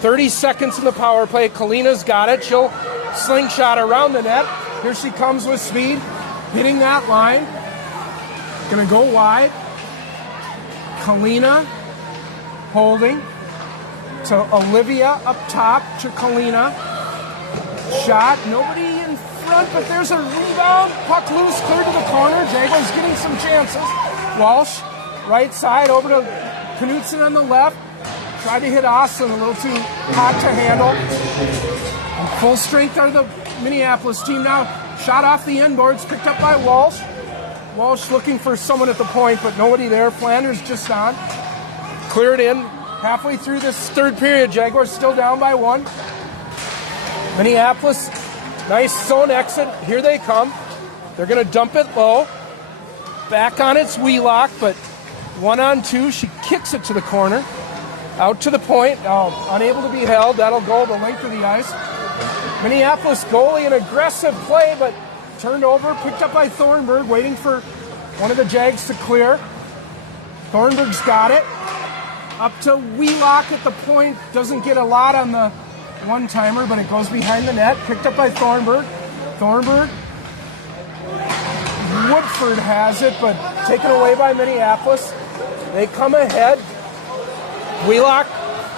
30 seconds in the power play. Kalina's got it. She'll slingshot around the net. Here she comes with speed, hitting that line. Gonna go wide. Kalina holding to Olivia up top to Kalina. Shot, nobody in front, but there's a rebound. Puck loose, clear to the corner. Jaguars getting some chances. Walsh, right side, over to Knutson on the left. Tried to hit Austin, a little too hot to handle. And full strength are the Minneapolis team now. Shot off the end boards, picked up by Walsh. Walsh looking for someone at the point, but nobody there. Flanders just on. Cleared in halfway through this third period. Jaguars still down by 1. Minneapolis, nice zone exit. Here they come. They're going to dump it low. Back on its Wheelock, but 1-on-2. She kicks it to the corner. Out to the point. Oh, unable to be held. That'll go the length of the ice. Minneapolis goalie, an aggressive play, but turned over, picked up by Thornburg, waiting for one of the Jags to clear. Thornburg's got it. Up to Wheelock at the point. Doesn't get a lot on the one-timer, but it goes behind the net. Picked up by Thornburg. Thornburg Woodford has it, but taken away by Minneapolis. They come ahead. Wheelock,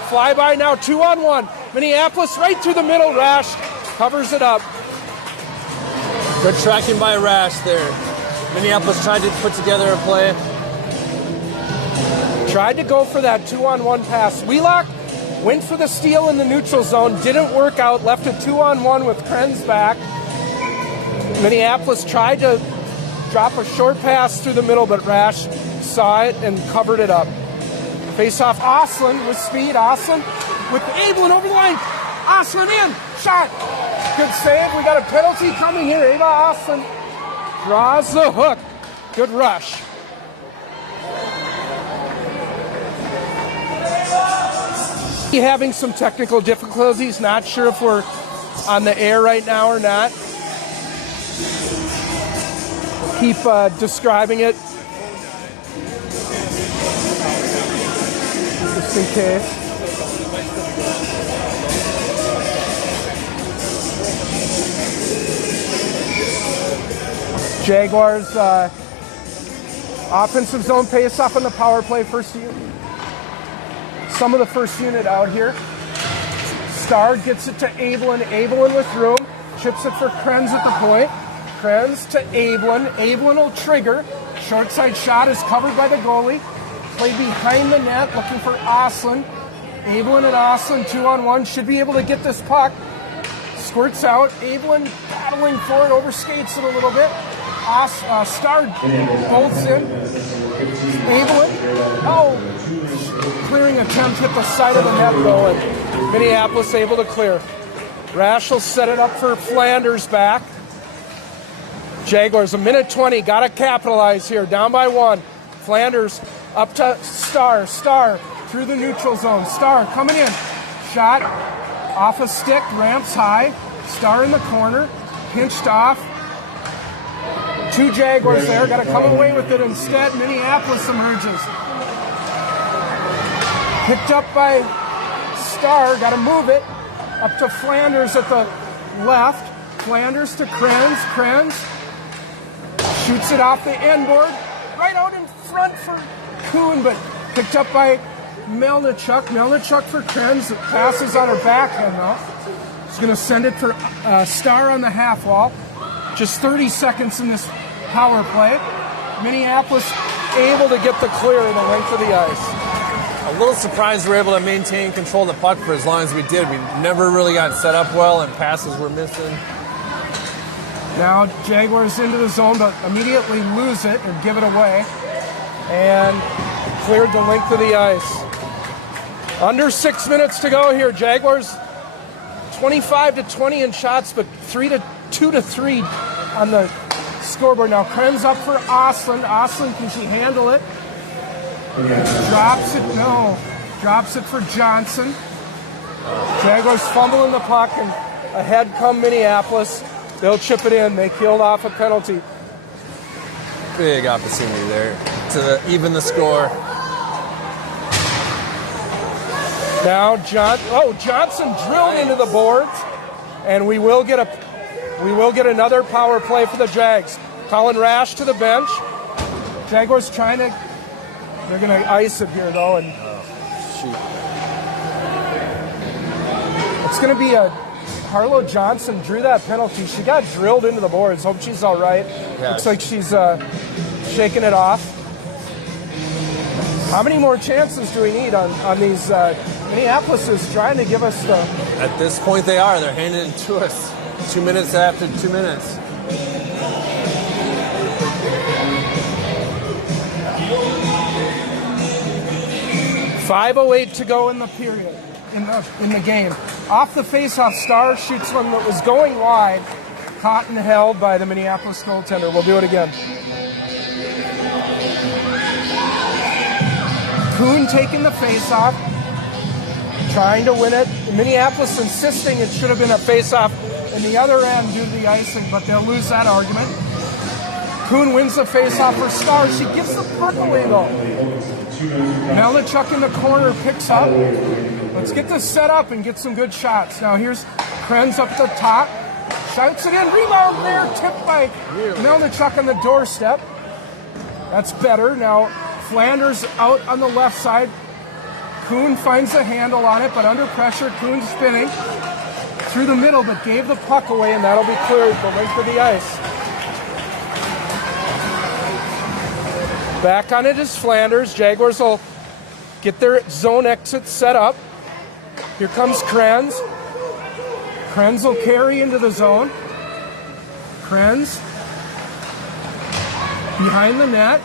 flyby now, 2-on-1. Minneapolis right through the middle. Rash covers it up. Good tracking by Rash there. Minneapolis tried to put together a play. Tried to go for that 2-on-1 pass. Wheelock went for the steal in the neutral zone. Didn't work out. Left a 2-on-1 with Krenz back. Minneapolis tried to drop a short pass through the middle, but Rash saw it and covered it up. Face off Oslin with speed. Oslin with Abelin over the line. Oslin in. Shot. Good save. We got a penalty coming here. Ava Oslin draws the hook. Good rush. Having some technical difficulties. Not sure if we're on the air right now or not. Keep describing it just in case. Jaguars offensive zone pace off on the power play. Some of the first unit out here. Starr gets it to Abelin. Abelin with room. Chips it for Krenz at the point. Krenz to Abelin. Abelin will trigger. Short side shot is covered by the goalie. Played behind the net, looking for Oslin. Abelin and Oslin, 2-on-1. Should be able to get this puck. Squirts out. Abelin battling for it. Overskates it a little bit. Starr bolts in. Abelin. Clearing attempt hit the side of the net though, and Minneapolis able to clear. Rash will set it up for Flanders back. Jaguars, 1:20, gotta capitalize here, down by 1. Flanders up to Starr. Starr through the neutral zone. Starr coming in. Shot off a stick, ramps high. Starr in the corner, pinched off. 2 Jaguars there, gotta come away with it instead. Minneapolis emerges. Picked up by Starr, got to move it up to Flanders at the left. Flanders to Krenz. Krenz shoots it off the end board, right out in front for Kuhn, but picked up by Melnichuk. Melnichuk for Krenz. Passes on her backhand though. He's going to send it for Starr on the half wall. Just 30 seconds in this power play. Minneapolis able to get the clear in the length of the ice. A little surprised we were able to maintain control of the puck for as long as we did. We never really got set up well and passes were missing. Now Jaguars into the zone, but immediately lose it or give it away. And cleared the length of the ice. Under 6 minutes to go here. Jaguars 25-20 in shots, but 2-3 on the scoreboard. Now Krenz up for Oslin. Oslin, can she handle it? Drops it, no. Drops it for Johnson. Jaguars fumbling the puck, and ahead come Minneapolis. They'll chip it in. They killed off a penalty. Big opportunity there to even the score. Now Johnson drilled into the boards, and we will get another power play for the Jags. Colin Rash to the bench. Jaguars trying to. They're going to ice it here, though, and it's going to be a Harlow Johnson drew that penalty. She got drilled into the boards. Hope she's all right. Yeah. Looks like she's shaking it off. How many more chances do we need on these? Minneapolis is trying to give us the... At this point they are. They're handing it to us 2 minutes after 2 minutes. .508 to go in the period, in the game. Off the faceoff, Starr shoots one that was going wide, caught and held by the Minneapolis goaltender. We'll do it again. Kuhn taking the faceoff, trying to win it. Minneapolis insisting it should have been a faceoff in the other end due to the icing, but they'll lose that argument. Kuhn wins the faceoff for Starr. She gives the puck away though. Melnichuk in the corner picks up. Let's get this set up and get some good shots. Now here's Krenz up the top. shouts it in. Rebound there, tipped by Melnichuk on the doorstep. That's better. Now Flanders out on the left side. Kuhn finds a handle on it, but under pressure, Kuhn spinning through the middle, but gave the puck away, and that'll be cleared the length of the ice. Back on it is Flanders. Jaguars will get their zone exit set up. Here comes Krenz. Krenz will carry into the zone. Krenz behind the net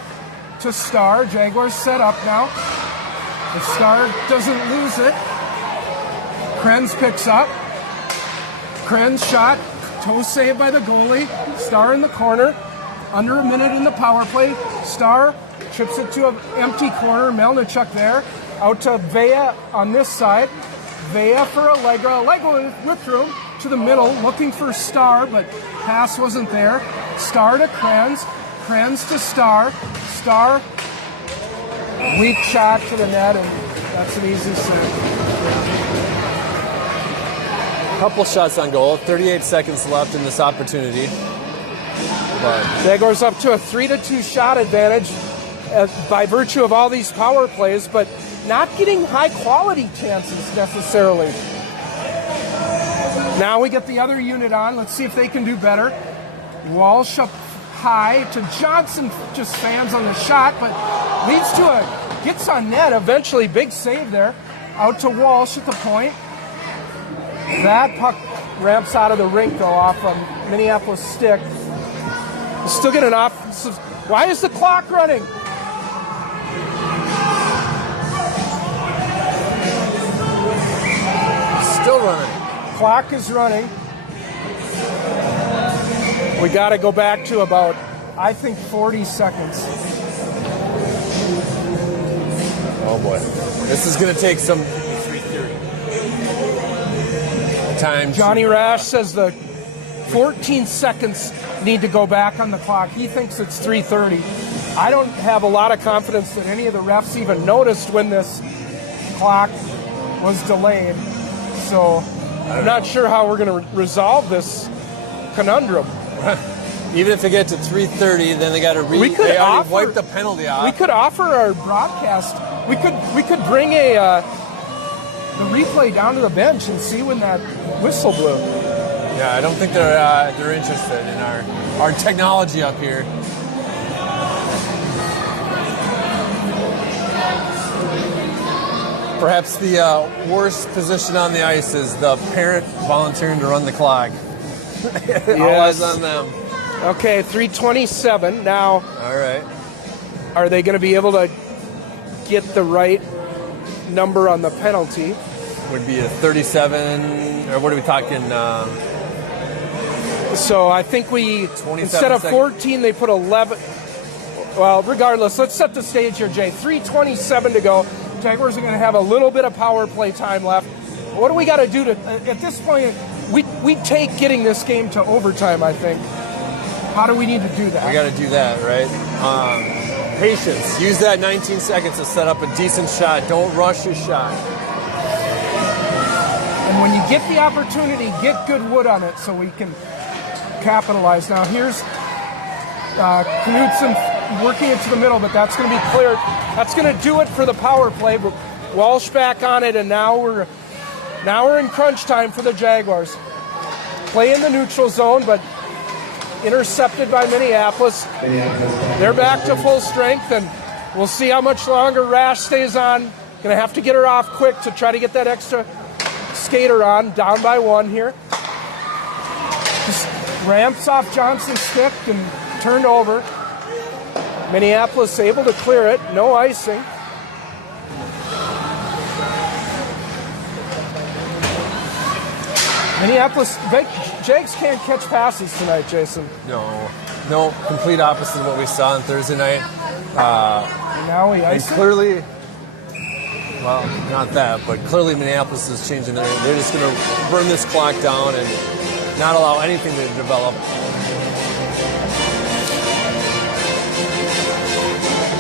to Starr. Jaguars set up now. If Starr doesn't lose it, Krenz picks up. Krenz shot, toe saved by the goalie. Starr in the corner. Under a minute in the power play. Starr chips it to an empty corner. Melnichuk there. Out to Vea on this side. Vea for Allegra. Allegra with room to the middle, looking for Starr, but pass wasn't there. Starr to Krenz. Krenz to Starr. Starr, weak shot to the net, and that's an easy save. Couple shots on goal. 38 seconds left in this opportunity. But Jaguars up to a 3-2 shot advantage by virtue of all these power plays, but not getting high quality chances necessarily. Now we get the other unit on. Let's see if they can do better. Walsh up high to Johnson, just fans on the shot, but leads to a, gets on net eventually. Big save there. Out to Walsh at the point. That puck ramps out of the rink though off of Minneapolis stick. We'll still get an offensive. Why is the clock running? still running. Clock is running. We got to go back to about, I think, 40 seconds. Oh boy. This is going to take some time. Johnny Rash says the 14 seconds need to go back on the clock. He thinks it's 3:30. I don't have a lot of confidence that any of the refs even noticed when this clock was delayed. So I'm not sure how we're going to resolve this conundrum. Even if they get to 3:30, then they got to they already wiped the penalty off. We could offer our broadcast. We could bring the replay down to the bench and see when that whistle blew. Yeah, I don't think they're interested in our technology up here. Perhaps the worst position on the ice is the parent volunteering to run the clock. Yes. All eyes on them. Okay, 3:27 now. All right. Are they going to be able to get the right number on the penalty? Would be a 37, or what are we talking? So I think instead of 14, they put 11. Well, regardless, let's set the stage here, Jay. 3:27 to go. Jaguars are going to have a little bit of power play time left. What do we got to do at this point? We take getting this game to overtime, I think. How do we need to do that? We got to do that, right? Patience. Use that 19 seconds to set up a decent shot. Don't rush your shot. And when you get the opportunity, get good wood on it so we can capitalize. Now here's Knudsen working it to the middle, but that's going to be cleared. That's going to do it for the power play. But Walsh back on it, and now we're in crunch time for the Jaguars. Play in the neutral zone, but intercepted by Minneapolis. They're back to full strength, and we'll see how much longer Rash stays on. Going to have to get her off quick to try to get that extra skater on. Down by one here. Just ramps off Johnson's stick and turned over. Minneapolis able to clear it. No icing. Minneapolis, Jags can't catch passes tonight, Jason. No, complete opposite of what we saw on Thursday night. Now we ice and clearly, well, not that, but clearly Minneapolis is changing they're just going to burn this clock down and not allow anything to develop.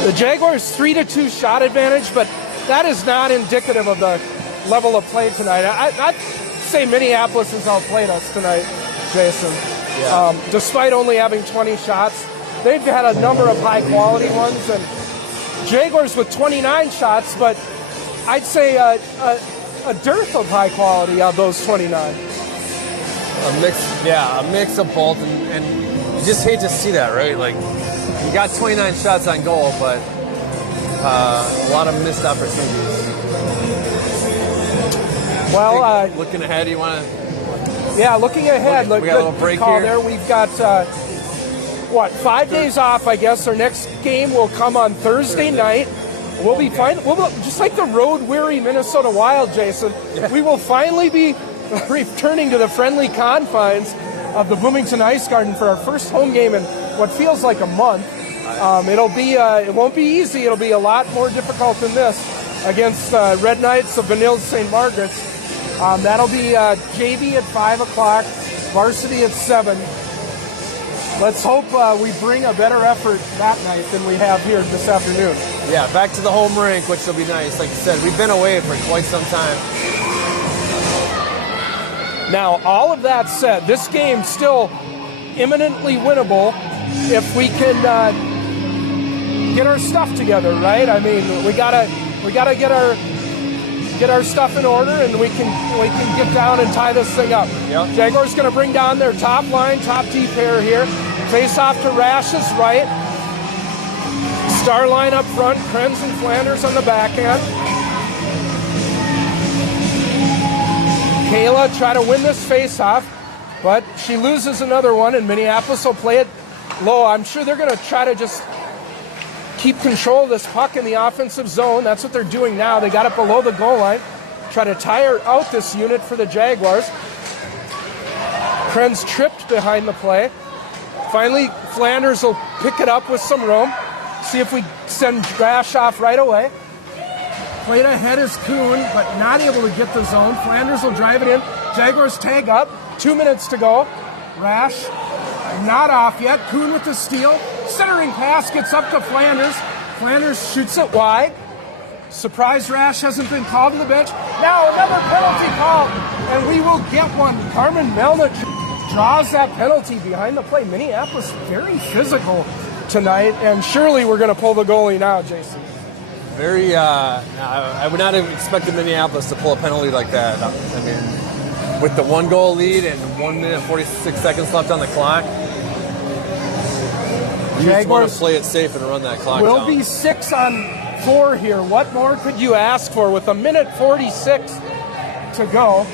The Jaguars 3-2 shot advantage, but that is not indicative of the level of play tonight. I'd say Minneapolis has outplayed us tonight. Jason. Yeah. Despite only having 20 shots, they've had a number of high-quality ones, and Jaguars with 29 shots, but I'd say a dearth of high quality of those 29. A mix of both, and you just hate to see that, right? Like, you got 29 shots on goal, but a lot of missed opportunities. Well, looking ahead, you want to? Yeah, looking ahead. We got a little break here. There, we've got 5 days off, I guess. Our next game will come on Thursday night. We'll be fine. Just like the road-weary Minnesota Wild, Jason, we will finally be returning to the friendly confines of the Bloomington Ice Garden for our first home game in what feels like a month. It won't be easy. It'll be a lot more difficult than this against Red Knights of Vanille St. Margaret's. That'll be JV at 5 o'clock, varsity at 7. Let's hope we bring a better effort that night than we have here this afternoon. Yeah, back to the home rink, which will be nice. Like you said, we've been away for quite some time. Now, all of that said, this game's still imminently winnable if we can get our stuff together, right? I mean, we gotta get our stuff in order, and we can get down and tie this thing up. Yep. Jaguars going to bring down their top line, top D pair here. Face off to Rash's right. Star line up front, Krenz and Flanders on the backhand. Kayla try to win this face-off, but she loses another one, and Minneapolis will play it low. I'm sure they're going to try to just keep control of this puck in the offensive zone. That's what they're doing now. They got it below the goal line. Try to tire out this unit for the Jaguars. Krenz tripped behind the play. Finally, Flanders will pick it up with some room. See if we send Rash off right away. Played ahead is Kuhn, but not able to get the zone. Flanders will drive it in. Jaguars tag up. 2 minutes to go. Rash not off yet. Kuhn with the steal. Centering pass gets up to Flanders. Flanders shoots it wide. Surprise Rash hasn't been called to the bench. Now another penalty call, and we will get one. Carmen Melnick draws that penalty behind the play. Minneapolis very physical tonight, and surely we're going to pull the goalie now, Jason. Very, I would not have expected Minneapolis to pull a penalty like that. I mean, with the 1-goal lead and 1 minute and 46 seconds left on the clock, you just want to play it safe and run that clock We'll down. be 6-on-4 here. What more could you ask for with 1:46 to go?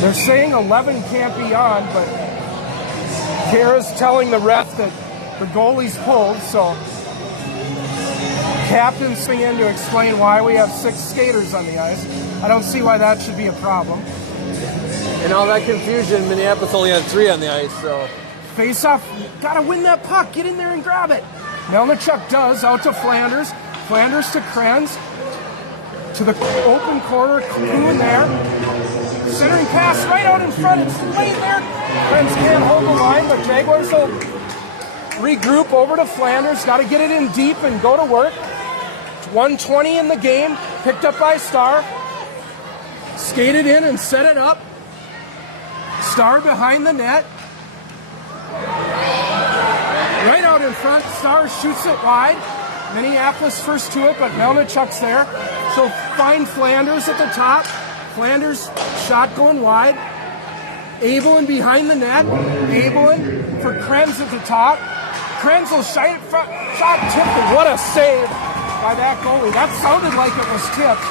They're saying 11 can't be on, but Kara's telling the ref that the goalie's pulled, so captain's coming in to explain why we have 6 skaters on the ice. I don't see why that should be a problem. In all that confusion, Minneapolis only had 3 on the ice, so. Face off, gotta win that puck, get in there and grab it. Melnichuk does, out to Flanders. Flanders to Krenz. To the open corner, Kuhn there. Centering pass right out in front, it's late there. Krenz can't hold the line, but Jaguars will regroup over to Flanders. Gotta get it in deep and go to work. 1:20 in the game, picked up by Star. Skated in and set it up. Star behind the net. Right out in front, Star shoots it wide. Minneapolis first to it, but Melnichuk's there. So find Flanders at the top. Flanders shot going wide. Abelin behind the net. Abelin for Krenz at the top. Krenz will shot it front, shot tipped. What a save by that goalie. That sounded like it was tipped.